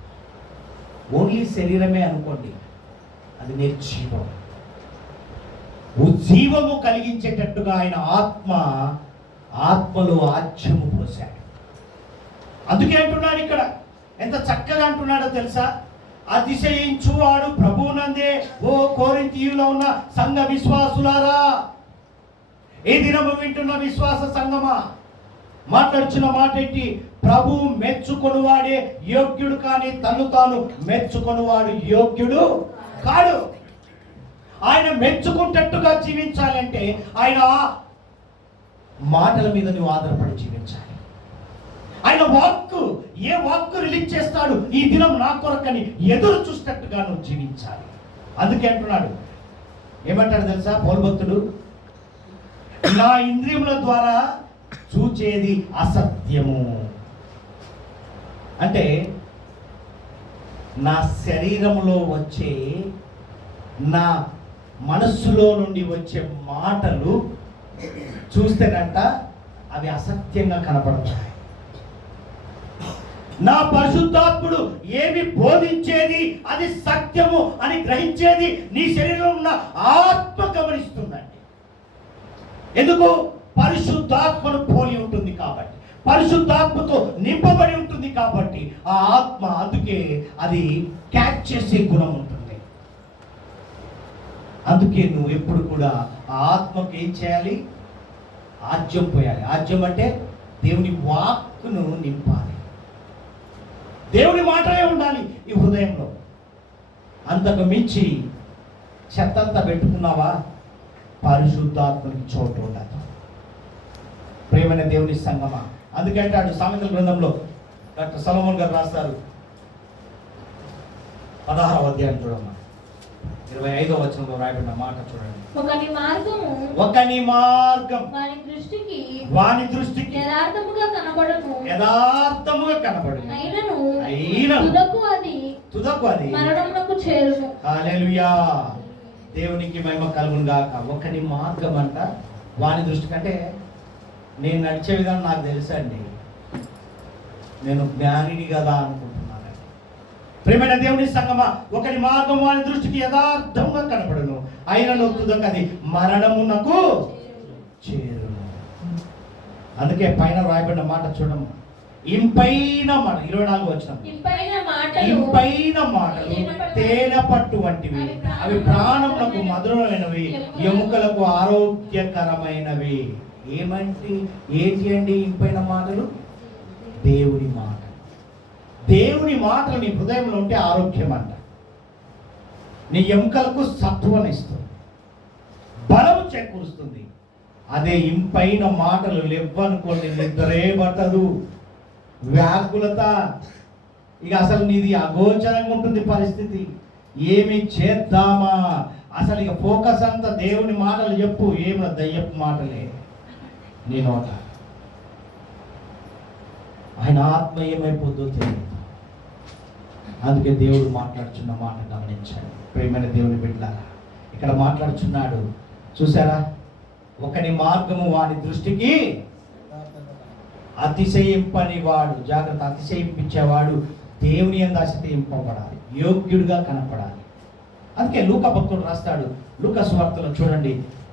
ఓన్లీ శరీరమే అనుకోండి, అది నిర్జీవం. ఉజ్జీవము కలిగించేటట్టుగా ఆయన ఆత్మలో ఆజ్యము పోశాడు. అందుకే అంటున్నాడు ఇక్కడ, ఎంత చక్కగా అంటున్నాడో తెలుసా? అతిశయించువాడు ప్రభువునందే. ఓ కొరింథీయులో ఉన్న సంఘ విశ్వాసులారా, ఈ దినము వింటున్న విశ్వాస సంఘమా, మాట్లాడుచున్న మాట ఏంటి? ప్రభువు మెచ్చుకొనువాడే యోగ్యుడు, కానీ తను తాను మెచ్చుకొనువాడు యోగ్యుడు కాడు. ఆయన మెచ్చుకుంటట్టుగా జీవించాలంటే ఆయన మాటల మీద నువ్వు ఆధారపడి జీవించాలి. ఆయన వాక్కు, ఏ వాక్కు రిలీజ్ చేస్తాడు ఈ దినం నా కొరకని ఎదురు చూసినట్టుగా నువ్వు జీవించాలి. అందుకే అంటున్నాడు, ఏమంటాడు తెలుసా పౌలు భక్తుడు? నా ఇంద్రియముల ద్వారా చూచేది అసత్యము. అంటే నా శరీరంలో వచ్చే, నా మనస్సులో నుండి వచ్చే మాటలు చూస్తేనంట అవి అసత్యంగా కనపడతాయి. నా పరిశుద్ధాత్ముడు ఏమి బోధించేది అది సత్యము అని గ్రహించేది నీ శరీరంలో ఉన్న ఆత్మ గమనిస్తుందండి. ఎందుకు? పరిశుద్ధాత్మను పోలి ఉంటుంది కాబట్టి, పరిశుద్ధాత్మతో నింపబడి ఉంటుంది కాబట్టి ఆ ఆత్మ, అందుకే అది క్యాచ్ చేసే గుణం ఉంటుంది. అందుకే నువ్వు ఎప్పుడు కూడా ఆ ఆత్మకు ఏం చేయాలి? ఆజ్యం పోయాలి. ఆజ్యం అంటే దేవుని వాక్కును నింపాలి. దేవుని మాటలే ఉండాలి ఈ హృదయంలో. అంతకు మించి చెత్తంతా పెట్టుకున్నావా, పరిశుద్ధాత్మకి చోటు ఉండదు. ప్రియమైన దేవుని సంగమా, అందుకంటే అటు సామెతల గ్రంథంలో డాక్టర్ సొలొమోన్ గారు రాస్తారు, 16వ అధ్యాయం చూడమ్మా, 25వ వచనంలో రాయబడిన మాట చూడండి. ఒకని మార్గం వాని దృష్టికి యథార్థముగా కనబడును, అయినను తుదకు అది మరణమునకు చేరును. హల్లెలూయా. దేవునికి మహిమ కలుగును గాక. ఒకని మార్గం అంట వాని దృష్టి కంటే, నేను నడిచే విధానం నాకు తెలుసండి, నేను జ్ఞానిని కదా అనుకుంటున్నానండి. ప్రియమైన దేవుని సంగమా, ఒకని మార్గం వాని దృష్టికి యథార్థంగా కనపడును, అయినను తుదకది మరణమునకు చేరును. అందుకే పైన రాయబడిన మాట చూడము, ఇంపైన మాట 24 వచనం, ఇంపైన మాటలు తేనె పట్టు వంటివి, అవి ప్రాణములకు మధురమైనవి, ఎముకలకు ఆరోగ్యకరమైనవి. ఏంటి అండి ఇంపైన మాటలు? దేవుని మాట. దేవుని మాటలు నీ హృదయంలో ఉంటే ఆరోగ్యం అంట. నీ ఎముకలకు సత్వనిస్తుంది, బలము చేకూరుస్తుంది. అదే ఇంపైన మాటలు లేవనుకోండి, నిద్రే పట్టదు, వ్యాకులత, ఇక అసలు నీది అగోచరంగా ఉంటుంది పరిస్థితి. ఏమి చేద్దామా, అసలు ఇక ఫోకస్ అంతా దేవుని మాటలు చెప్పు, ఏమి దయ్యపు మాటలే నీ నోట. ఆయన ఆత్మ ఏమైపోతుందో తెలియదు. అందుకే దేవుడు మాట్లాడుచున్న మాట గమనించాడు. ప్రియమైన దేవుని బిడ్డలారా, ఇక్కడ మాట్లాడుచున్నాడు చూసారా, ఒకని మార్గము వాని దృష్టికి అతిశయింపని వాడు, జాగ్రత్త, అతిశయింపించేవాడు దేవుని యందు అతిశయింపబడాలి, యోగ్యుడిగా కనపడాలి. అందుకే లూకా భక్తుడు రాస్తాడు, లూకా సువార్తలో చూడండి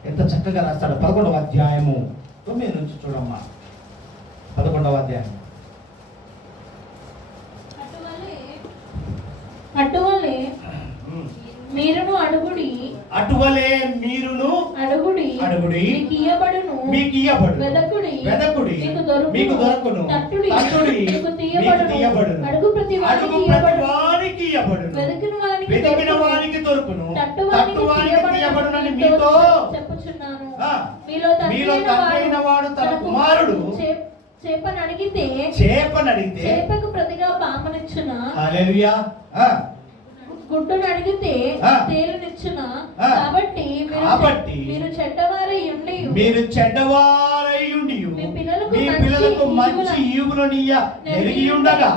ఎంత చక్కగా రాస్తాడు. 11వ అధ్యాయము 9 నుంచి చూడమ్మా. 11వ అధ్యాయం. అటువలే మీరును అడుగుడి, అటువలే మీరును అడుగుడి, అడుగుడి, మీకు ఇయ్యబడును, వెదకుడి మీకు దొరకును, తట్టుడి మీకు తీయబడును, అడుగు ప్రతి వానికి ఇయ్యబడును, వెతికిన వానికి దొరుకును, తట్టువానికి తీయబడునని మీతో చెప్పుచున్నాను. మీలో తక్కువైన వాడు తన కుమారుడు చేపనడిగితే చేపకు ప్రతిగా పామునిచ్చున, హల్లెలూయా, గుడ్డును అడిగితే తేలునిచ్చున. కాబట్టి మీరు చెడ్డవారై ఉండి మీ పిల్లలకు మంచి ఈవులనియ్య ఎరిగి ఉండగా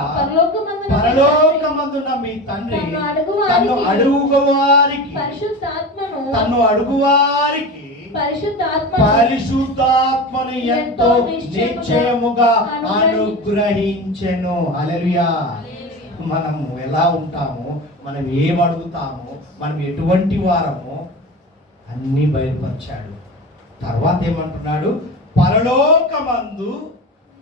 పరలోకమందున్న మీ తండ్రి తన్ను అడుగువారికి పరిశుద్ధాత్మను ఎంతో నిశ్చయముగా అనుగ్రహించెను. హల్లెలూయా. మనము ఎలా ఉంటామో, మనం ఏం అడుగుతామో, మనం ఎటువంటి వారమో అన్నీ బయలుపరిచాడు. తర్వాత ఏమంటున్నాడు,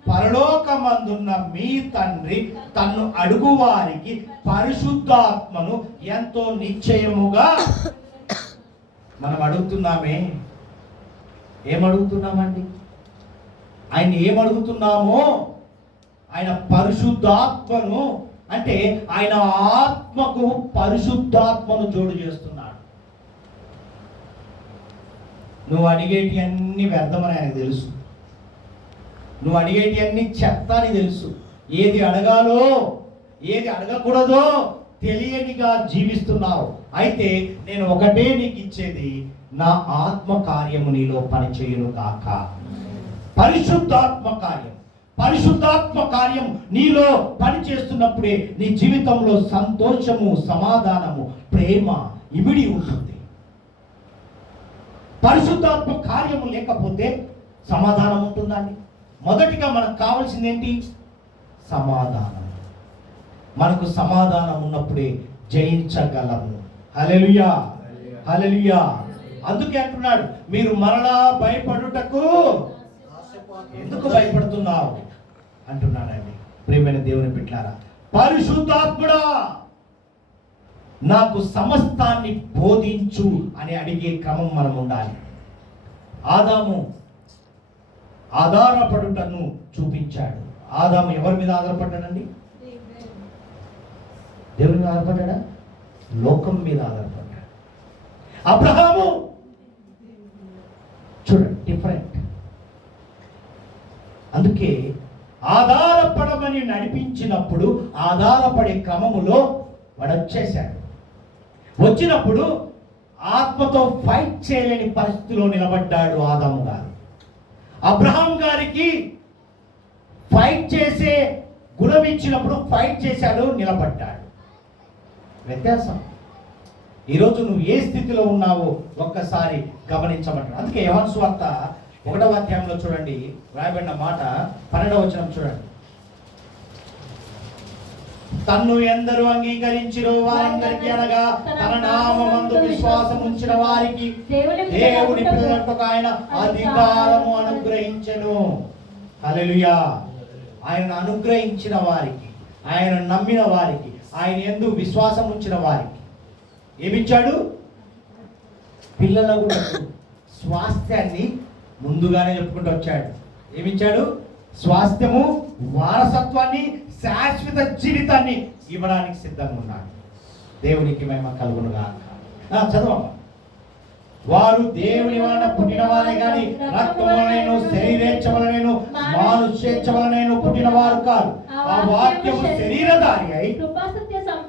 పరలోకమందున్న మీ తండ్రి తన్ను అడుగు వారికి పరిశుద్ధాత్మను ఎంతో నిశ్చయముగా. మనం అడుగుతున్నామే, ఏమడుగుతున్నామండి? ఆయన ఏమడుగుతున్నామో, ఆయన పరిశుద్ధాత్మను, అంటే ఆయన ఆత్మకు పరిశుద్ధాత్మను జోడు చేస్తున్నాడు. నువ్వు అడిగేటి అన్ని వ్యర్థమని ఆయనకు తెలుసు, నువ్వు అడిగేటి అన్ని చెత్త అని తెలుసు. ఏది అడగాలో ఏది అడగకూడదో తెలియనిగా జీవిస్తున్నావు. అయితే నేను ఒకటే నీకు ఇచ్చేది, నా ఆత్మ కార్యము నీలో పనిచేయును కాక. పరిశుద్ధాత్మ కార్యం నీలో పని చేస్తున్నప్పుడే నీ జీవితంలో సంతోషము, సమాధానము, ప్రేమ ఇమిడి ఉంటుంది. పరిశుద్ధాత్మ కార్యము లేకపోతే సమాధానం ఉంటుందండి. మొదటిగా మనకు కావాల్సింది ఏంటి? సమాధానం. మనకు సమాధానం ఉన్నప్పుడే జయించగలము. హల్లెలూయా, హల్లెలూయా. అందుకే అంటున్నాడు, మీరు మరలా భయపడుటకు ఎందుకు భయపడుతున్నావు అంటున్నాడండి. ప్రియమైన దేవుని బిడ్డలారా, పరిశుద్ధాత్ముడా నాకు సమస్తాన్ని బోధించు అని అడిగే క్రమం మనం ఉండాలి. ఆదాము ఆధారపడుటను చూపించాడు. ఆదాము ఎవరి మీద ఆధారపడ్డాడండి? దేవుని మీద ఆధారపడ్డా? లోకం మీద ఆధారపడ్డాడు. అబ్రహాము చూడండి, డిఫరెంట్. అందుకే ఆధారపడమని నడిపించినప్పుడు ఆధారపడే క్రమములో వాడు వచ్చేశాడు. వచ్చినప్పుడు ఆత్మతో ఫైట్ చేయలేని పరిస్థితిలో నిలబడ్డాడు ఆదాము గారు. అబ్రహాం గారికి ఫైట్ చేసే గుణం ఇచ్చినప్పుడు ఫైట్ చేశాడు, నిలబడ్డాడు. వ్యత్యాసం. ఈరోజు నువ్వు ఏ స్థితిలో ఉన్నావో ఒక్కసారి గమనించమంటాడు. అందుకే యోహాను సువార్త 1వ అధ్యాయంలో చూడండి, రాయబడిన మాట 12వ వచనం చూడండి. తన్ను ఎందరు అంగీకరించిరో వారందరికీ అనగా తన నామమందు విశ్వాసం ఉంచిన వారికి దేవుని పిల్లలకు ఆయన అధికారము అనుగ్రహించెను. హల్లెలూయా. ఆయన అనుగ్రహించిన వారికి, ఆయన నమ్మిన వారికి, ఆయన యందు విశ్వాసం ఉంచిన వారికి ఏమిచ్చాడు? పిల్లలకు స్వాస్థ్యాన్ని ముందుగానే చెప్పుకుంటూ వచ్చాడు. ఏమిచ్చాడు? స్వాస్థ్యము, వారసత్వాన్ని, శాశ్వత జీవితాన్ని ఇవ్వడానికి సిద్ధంగా ఉన్నాడు. దేవునికి మహిమ కలుగును గాక. చదవమ్మా. వారు దేవుని వలన పుట్టిన వారే గాని రక్తం వలనను శరీరేచ్ఛ వలనను మానుషేచ్ఛ వలనను పుట్టిన వారు కాదు. ఆ వాక్యము శరీరధారి అయి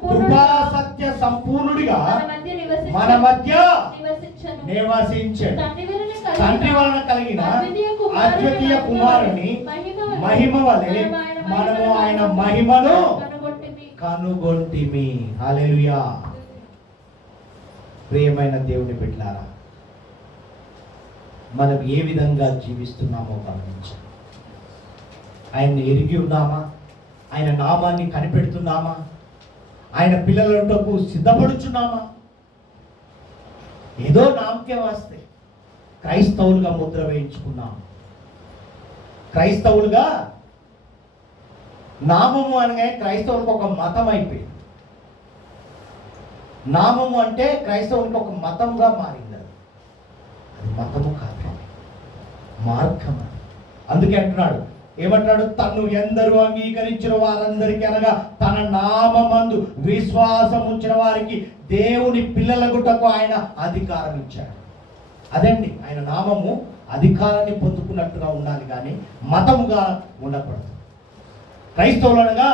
కృపా సత్య సంపూర్ణుడిగా మన మధ్య నివసించెను. తండ్రి వలన కలిగిన అద్వితీయ కుమారుని మహిమ వలె మనము ఆయన మహిమను కనుగొంటిమి. హల్లెలూయా. ప్రియమైన దేవుని బిడ్డలారా, మనం ఏ విధంగా జీవిస్తున్నామో గమనించాలి. ఆయన్ని ఎరిగి ఉన్నామా? ఆయన నామాన్ని కనిపెడుతున్నామా? ఆయన పిల్లలకు సిద్ధపడుచున్నామా? ఏదో నామకే వాస్తే క్రైస్తవులుగా ముద్ర వేయించుకున్నాం. క్రైస్తవులుగా నామము అనగా క్రైస్తవులకు ఒక మతం అయిపోయింది. నామము అంటే క్రైస్తవులకు ఒక మతంగా మారింది. అది మతము కాదు, మార్గం. అందుకే అంటున్నాడు, ఏమంటున్నాడు? తన్ను ఎందరు అంగీకరించిన వారందరికీ అనగా తన నామమందు విశ్వాసం ఉంచిన వారికి దేవుని పిల్లలగుటకు ఆయన అధికారం ఇచ్చాడు. అదండి, ఆయన నామము అధికారాన్ని పొందుకున్నట్టుగా ఉండాలి కానీ మతముగా ఉండకూడదు. క్రైస్తవులు అనగా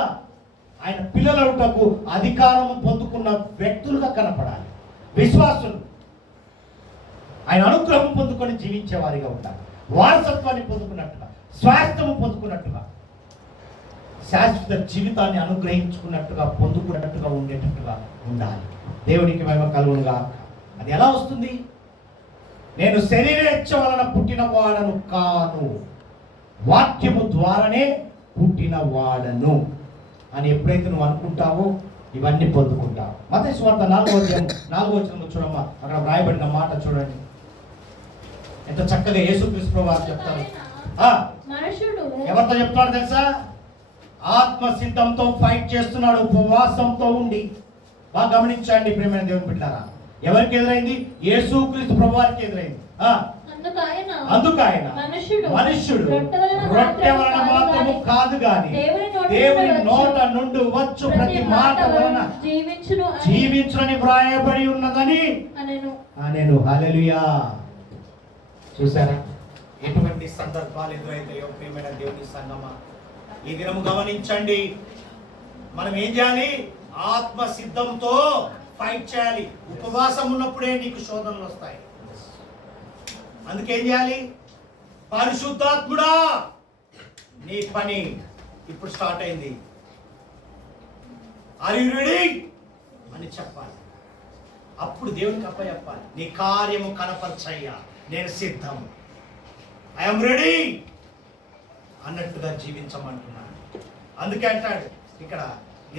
ఆయన పిల్లలగుటకు అధికారం పొందుకున్న వ్యక్తులుగా కనపడాలి. విశ్వాసులు ఆయన అనుగ్రహం పొందుకొని జీవించే వారిగా ఉండాలి. వారసత్వాన్ని పొందుకున్నట్టుగా, స్వాస్థ్యము పొందుకున్నట్టుగా, శాశ్వత జీవితాన్ని అనుగ్రహించుకున్నట్టుగా, పొందుకున్నట్టుగా ఉండేటట్టుగా ఉండాలి. దేవునికి మహిమ కలుగునుగా. అది ఎలా వస్తుంది? నేను శరీరేచ్ఛ వలన పుట్టిన వాడను కాను, వాక్యము ద్వారానే పుట్టిన వాడను అని ఎప్పుడైతే నువ్వు అనుకుంటావో ఇవన్నీ పొందుకుంటావు. మత్తయి సువార్త 4వ వచనం చూడమ్మా. అక్కడ వ్రాయబడిన మాట చూడండి, ఎంత చక్కగా యేసుక్రీస్తు వారు చెప్తారు. ఎవరితో చెప్తున్నాడు తెలుసా? ఆత్మ సిద్ధంతో ఫైట్ చేస్తున్నాడు, ఉపవాసంతో ఉండి. బాగా గమనించండి ప్రియమైన దేవుని బిడ్డలారా. ఎవరికి ఎదురైంది? యేసుక్రీస్తు ప్రభువారికి ఎదురైంది. అందుకు ఆయన మనుష్యుడు రొట్టె వలన మాత్రము కాదు గాని దేవుని నోట నుండి వచ్చు ప్రతి మాట వలన జీవించునని వ్రాయబడి ఉన్నదని అనెను. హల్లెలూయా. చూసారా ఎటువంటి సందర్భాలు ఎదురైతాయో ప్రియమైన దేవుని సంగమా. ఈ దినము గమనించండి, మనం ఏం చేయాలి? ఆత్మ సిద్ధంతో ఫైట్ చేయాలి. ఉపవాసం ఉన్నప్పుడే నీకు శోధనలు వస్తాయి. అందుకేం చేయాలి? పరిశుద్ధాత్ముడా, నీ పని ఇప్పుడు స్టార్ట్ అయింది, ఆర్ యు రెడీ అని చెప్పాలి. అప్పుడు దేవునికి అప్పచెప్పాలి, నీ కార్యము కనపరచయ్యా, నేను సిద్ధం, ఐఎమ్ రెడీ అన్నట్టుగా జీవించమంటున్నాను. అందుకే అంటాడు ఇక్కడ.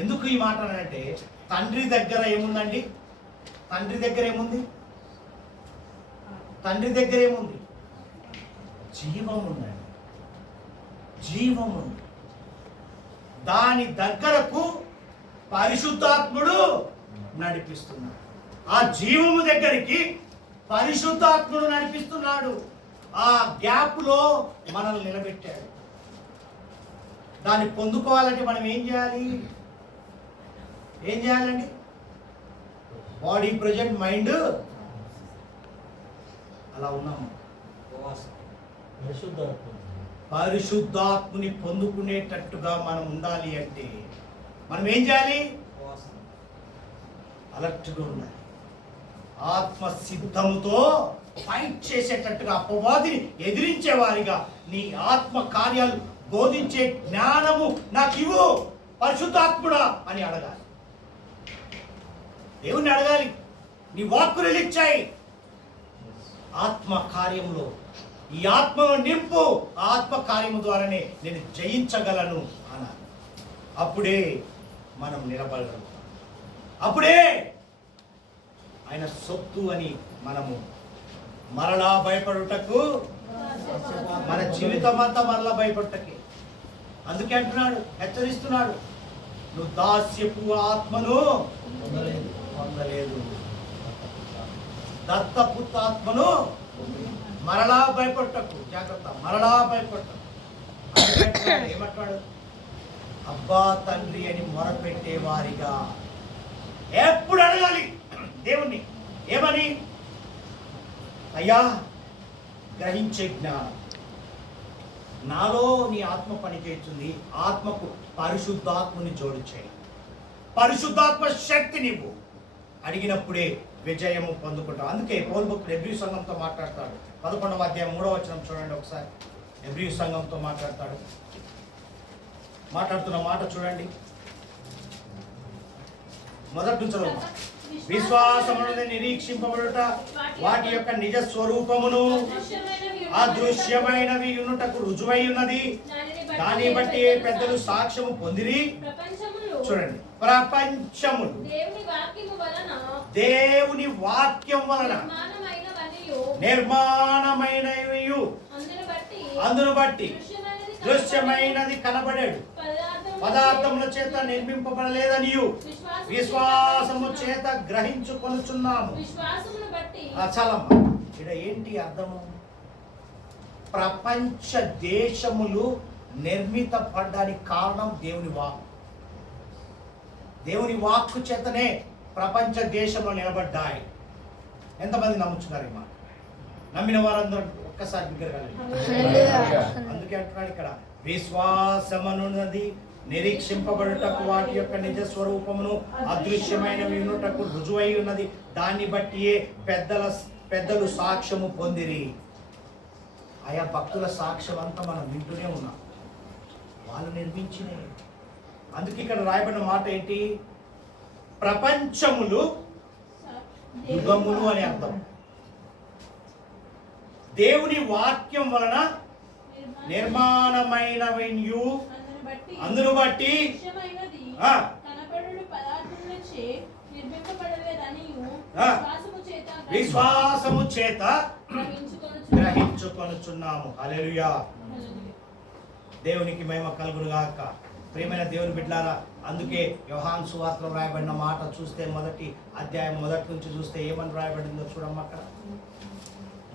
ఎందుకు ఈ మాట అంటే, తండ్రి దగ్గర ఏముందండి? తండ్రి దగ్గర ఏముంది? తండ్రి దగ్గర ఏముంది? జీవం ఉందండి, జీవం ఉంది. దాని దగ్గరకు పరిశుద్ధాత్ముడు నడిపిస్తున్నాడు. ఆ జీవము దగ్గరికి పరిశుద్ధాత్ముడు నడిపిస్తున్నాడు. ఆ గ్యాప్లో మనల్ని నిలబెట్టాడు. దాన్ని పొందుకోవాలంటే మనం ఏం చేయాలి? ఏం చేయాలండి? బాడీ ప్రజెంట్, మైండ్ అలా ఉన్నాము. పరిశుద్ధాత్ముని పొందుకునేటట్టుగా మనం ఉండాలి అంటే మనం ఏం చేయాలి? అలర్ట్గా ఉండాలి. ఆత్మ సిద్ధముతో ఫైట్ చేసేటట్టుగా, అపవాదిని ఎదిరించే వారిగా నీ ఆత్మ కార్యాలు బోధించే జ్ఞానము నాకు ఇవ్వు పరిశుద్ధాత్ముడా అని అడగాలి. దేవుణ్ణి అడగాలి. నీ వాక్కు రిలీజ్ చేయి. ఆత్మ కార్యంలో ఈ ఆత్మను నింపు. ఆత్మ కార్యము ద్వారానే నేను జయించగలను అన్నారు. అప్పుడే మనం నిలబడగలం. అప్పుడే ఆయన సొత్తు అని మనము మరలా భయపడుటకు, మన జీవితం అంతా మరలా భయపడటకే. అందుకే అంటున్నాడు, హెచ్చరిస్తున్నాడు, నువ్వు దాస్యపు ఆత్మను పొందలేదు, దత్తపుత్రాత్మను మరలా భయపడటకు. జాగ్రత్త, మరలా భయపడటకు. ఏమంటాడు? అబ్బా తండ్రి అని మొరపెట్టే వారిగా ఎప్పుడు అడగాలి దేవుణ్ణి. ఏమని? అయ్యా గ్రహించే జ్ఞానం నాలో నీ ఆత్మ పని చేస్తుంది. ఆత్మకు పరిశుద్ధాత్మని జోడు చేయి. పరిశుద్ధాత్మ శక్తి నీవు అడిగినప్పుడే విజయము పొందుకుంటావు. అందుకే పౌలు భక్తుడు హెబ్రీ సంఘంతో మాట్లాడతాడు. 11వ అధ్యాయం 3వ వచనం చూడండి ఒకసారి. హెబ్రీ సంఘంతో మాట్లాడుతున్న మాట చూడండి. మొదటి నుంచి విశ్వాసమును నిరీక్షింపబడుట, వాటి యొక్క నిజ స్వరూపమును అదృశ్యమైనవి యున్నటకు రుజువై ఉన్నది. దాన్ని బట్టి పెద్దలు సాక్ష్యము పొందిరి. చూడండి, ప్రపంచములు దేవుని వాక్యం వలన నిర్మాణమైనవి అందును బట్టి దృశ్యమైనది కనబడాడు. పదార్థముల చేత నిర్మింపబడలేదనియు విశ్వాసము చేత గ్రహించుకొనుచున్నాము. చాలమ్మ, ఇక్కడ ఏంటి అర్థము? ప్రపంచ దేశములు నిర్మితపడడానికి కారణం దేవుని వాక్కు. దేవుని వాక్కు చేతనే ప్రపంచ దేశంలో నిలబడ్డాయి. ఎంతమంది నమ్ముతున్నారు ఈ మాట? నమ్మిన వారందరూ ఒక్కసారి బిగ్గరగాలి. అందుకే అంటున్నాడు ఇక్కడ, విశ్వాసమనున్నది నిరీక్షింపబడుటకు, వాటి యొక్క నిజ స్వరూపమును అదృశ్యమైనవి ఉన్నటకు రుజువై ఉన్నది. దాన్ని బట్టియే పెద్దలు సాక్ష్యము పొందిరి. ఆయా భక్తుల సాక్ష్యం అంతా మనం వింటూనే ఉన్నాం. వాళ్ళు నిర్మించినవి. అందుకే ఇక్కడ రాయబడిన మాట ఏంటి? ప్రపంచములు యుగములు అని అర్థం. దేవుని వాక్యం వలన నిర్మాణమైనవి అందును బట్టి విశ్వాసము చేత గ్రహించుకొనుచున్నాము. హల్లెలూయా. దేవునికి మహిమ కలుగును గాక. ప్రియమైన దేవుని బిడ్డలారా, అందుకే యోహాను సువార్తలో రాయబడిన మాట చూస్తే, మొదటి అధ్యాయం మొదటి నుంచి చూస్తే ఏమని రాయబడిందో చూడమ్మ. అక్కడ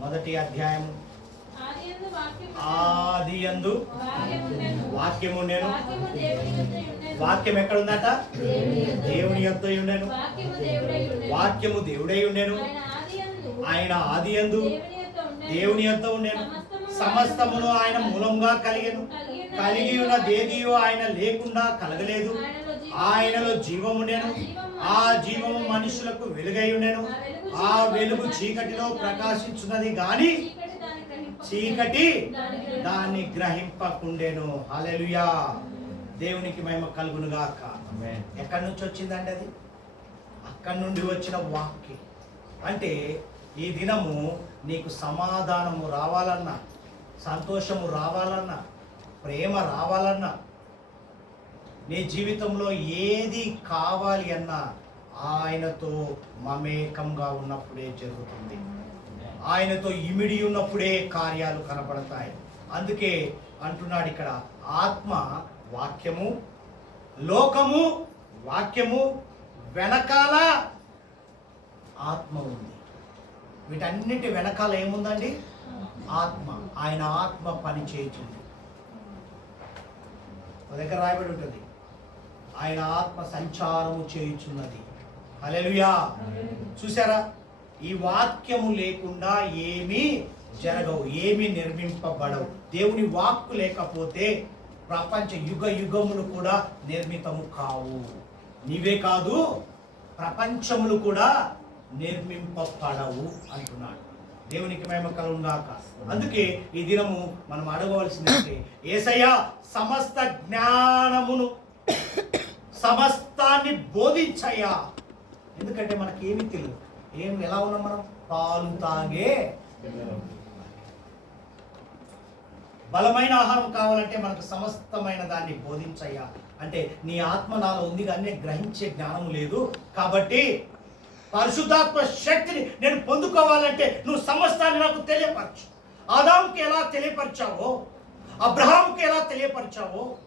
మొదటి అధ్యాయం, ఆదియందు వాక్యము ఉండెను. వాక్యం ఎక్కడ ఉందట? దేవుని యొద్ద ఉండెను. వాక్యము దేవుడై ఉండెను. ఆయన ఆదియందు దేవుని యొద్ద ఉండెను. సమస్తమును ఆయన మూలంగా కలిగెను. కలిగి ఉన్నదేదియో ఆయన లేకుండా కలగలేదు. ఆయనలో జీవముండెను. ఆ జీవము మనుషులకు వెలుగై ఉండెను. ఆ వెలుగు చీకటిలో ప్రకాశించున్నది గాని చీకటి దాన్ని గ్రహింపకుండెను. హల్లెలూయా. దేవునికి మహిమ కలుగును గాక. ఎక్కడి నుంచి వచ్చిందండి అది? అక్కడి నుండి వచ్చిన వాక్యం. అంటే ఈ దినము నీకు సమాధానము రావాలన్నా, సంతోషము రావాలన్నా, ప్రేమ రావాలన్నా, నీ జీవితంలో ఏది కావాలి అన్నా ఆయనతో మమేకంగా ఉన్నప్పుడే జరుగుతుంది. ఆయనతో ఇమిడి ఉన్నప్పుడే కార్యాలు కనపడతాయి. అందుకే అంటున్నాడు ఇక్కడ, ఆత్మ వాక్యము, లోకము వాక్యము, వెనకాల ఆత్మ ఉంది. వీటన్నిటి వెనకాల ఏముందండి? ఆత్మ. ఆయన ఆత్మ పని చేయుచుంది. ఒక దగ్గర రాయబడి ఉంటుంది, ఆయన ఆత్మ సంచారము చేయుచున్నది. హల్లెలూయా. చూసారా? ఈ వాక్యము లేకుండా ఏమీ జరగవు, ఏమీ నిర్మింపబడవు. దేవుని వాక్కు లేకపోతే ప్రపంచ యుగ యుగములు కూడా నిర్మితము కావు. నీవే కాదు, ప్రపంచములు కూడా నిర్మింపబడవు అంటున్నాడు. దేవునికి మహిమ కలుగును గాక. అందుకే ఈ దినము మనం అడగవలసిందంటే, యేసయ్యా సమస్త జ్ఞానమును, సమస్తాన్ని బోధించయ్యా. ఎందుకంటే మనకి ఏమీ తెలియదు. ఎలా ఉన్నాం మనం? పాలు తాగే. బలమైన ఆహారం కావాలంటే మనకు సమస్తమైన దాన్ని బోధించయ్యా అంటే నీ ఆత్మ నాలో ఉంది కానీ గ్రహించే జ్ఞానం లేదు. కాబట్టి పరిశుద్ధాత్మ శక్తిని నేను పొందుకోవాలంటే నువ్వు సమస్తాన్ని నాకు తెలియపరచు. ఆదాముకి ఎలా తెలియపరిచావో, అబ్రహాముకి ఎలా తెలియపరిచావో,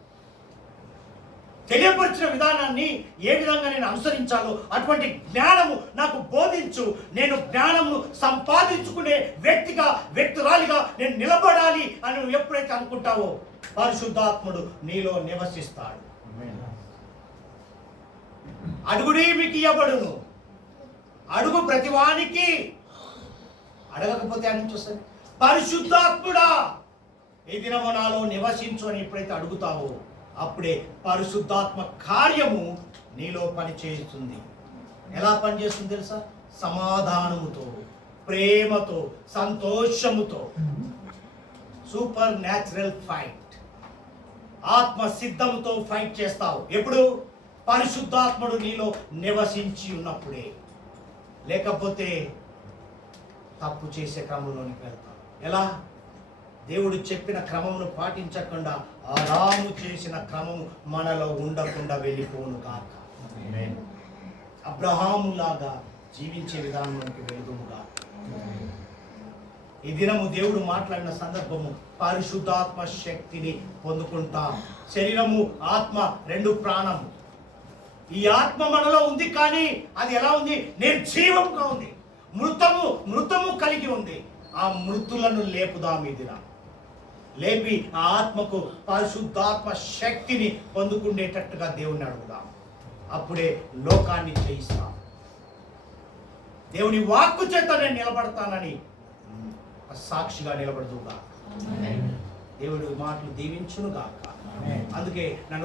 తెలియపరిచిన విధానాన్ని ఏ విధంగా నేను అనుసరించాలో అటువంటి జ్ఞానము నాకు బోధించు. నేను జ్ఞానము సంపాదించుకునే వ్యక్తురాలిగా నేను నిలబడాలి అని నువ్వు ఎప్పుడైతే అనుకుంటావో పరిశుద్ధాత్ముడు నీలో నివసిస్తాడు. అడుగుడి మీకు ఇవ్వబడును. అడుగు ప్రతివానికి, అడగకపోతే అని నుంచి వస్తుంది. పరిశుద్ధాత్ముడా ఈ దినము నాలో నివసించు అని ఎప్పుడైతే అడుగుతావో అప్పుడే పరిశుద్ధాత్మ కార్యము నీలో పనిచేస్తుంది. ఎలా పనిచేస్తుంది తెలుసా? సమాధానముతో, ప్రేమతో, సంతోషముతో. Super natural fight. ఆత్మ సిద్ధంతో ఫైట్ చేస్తావు. ఎప్పుడు? పరిశుద్ధాత్ముడు నీలో నివసించి ఉన్నప్పుడే. లేకపోతే తప్పు చేసే క్రమంలోనికి వెళ్తావు. ఎలా? దేవుడు చెప్పిన క్రమమును పాటించకుండా ఆదాము చేసిన క్రమము మనలో ఉండకుండా వెళ్ళిపోను కాక. అబ్రహాములాగా జీవించే విధానంలోకి వెళ్దుముగా. ఈ దినము దేవుడు మాట్లాడిన సందర్భము పరిశుద్ధాత్మ శక్తిని పొందుకుంటాం. శరీరము ఆత్మ రెండు ప్రాణము. ఈ ఆత్మ మనలో ఉంది కానీ అది ఎలా ఉంది? నిర్జీవంగా ఉంది. మృతము కలిగి ఉంది. ఆ మృతులను లేపుదాం ఈ దినం. లేపి ఆ ఆత్మకు పరిశుద్ధాత్మ శక్తిని పొందుకునేటట్టుగా దేవుణ్ణి అడుగుదాం. అప్పుడే లోకాన్ని జయిస్తాం. దేవుని వాక్కు చేత నేను నిలబడతానని సాక్షిగా నిలబడుతుగా. దేవుడి మాటలు దీవించునుగాక. అందుకే నన్ను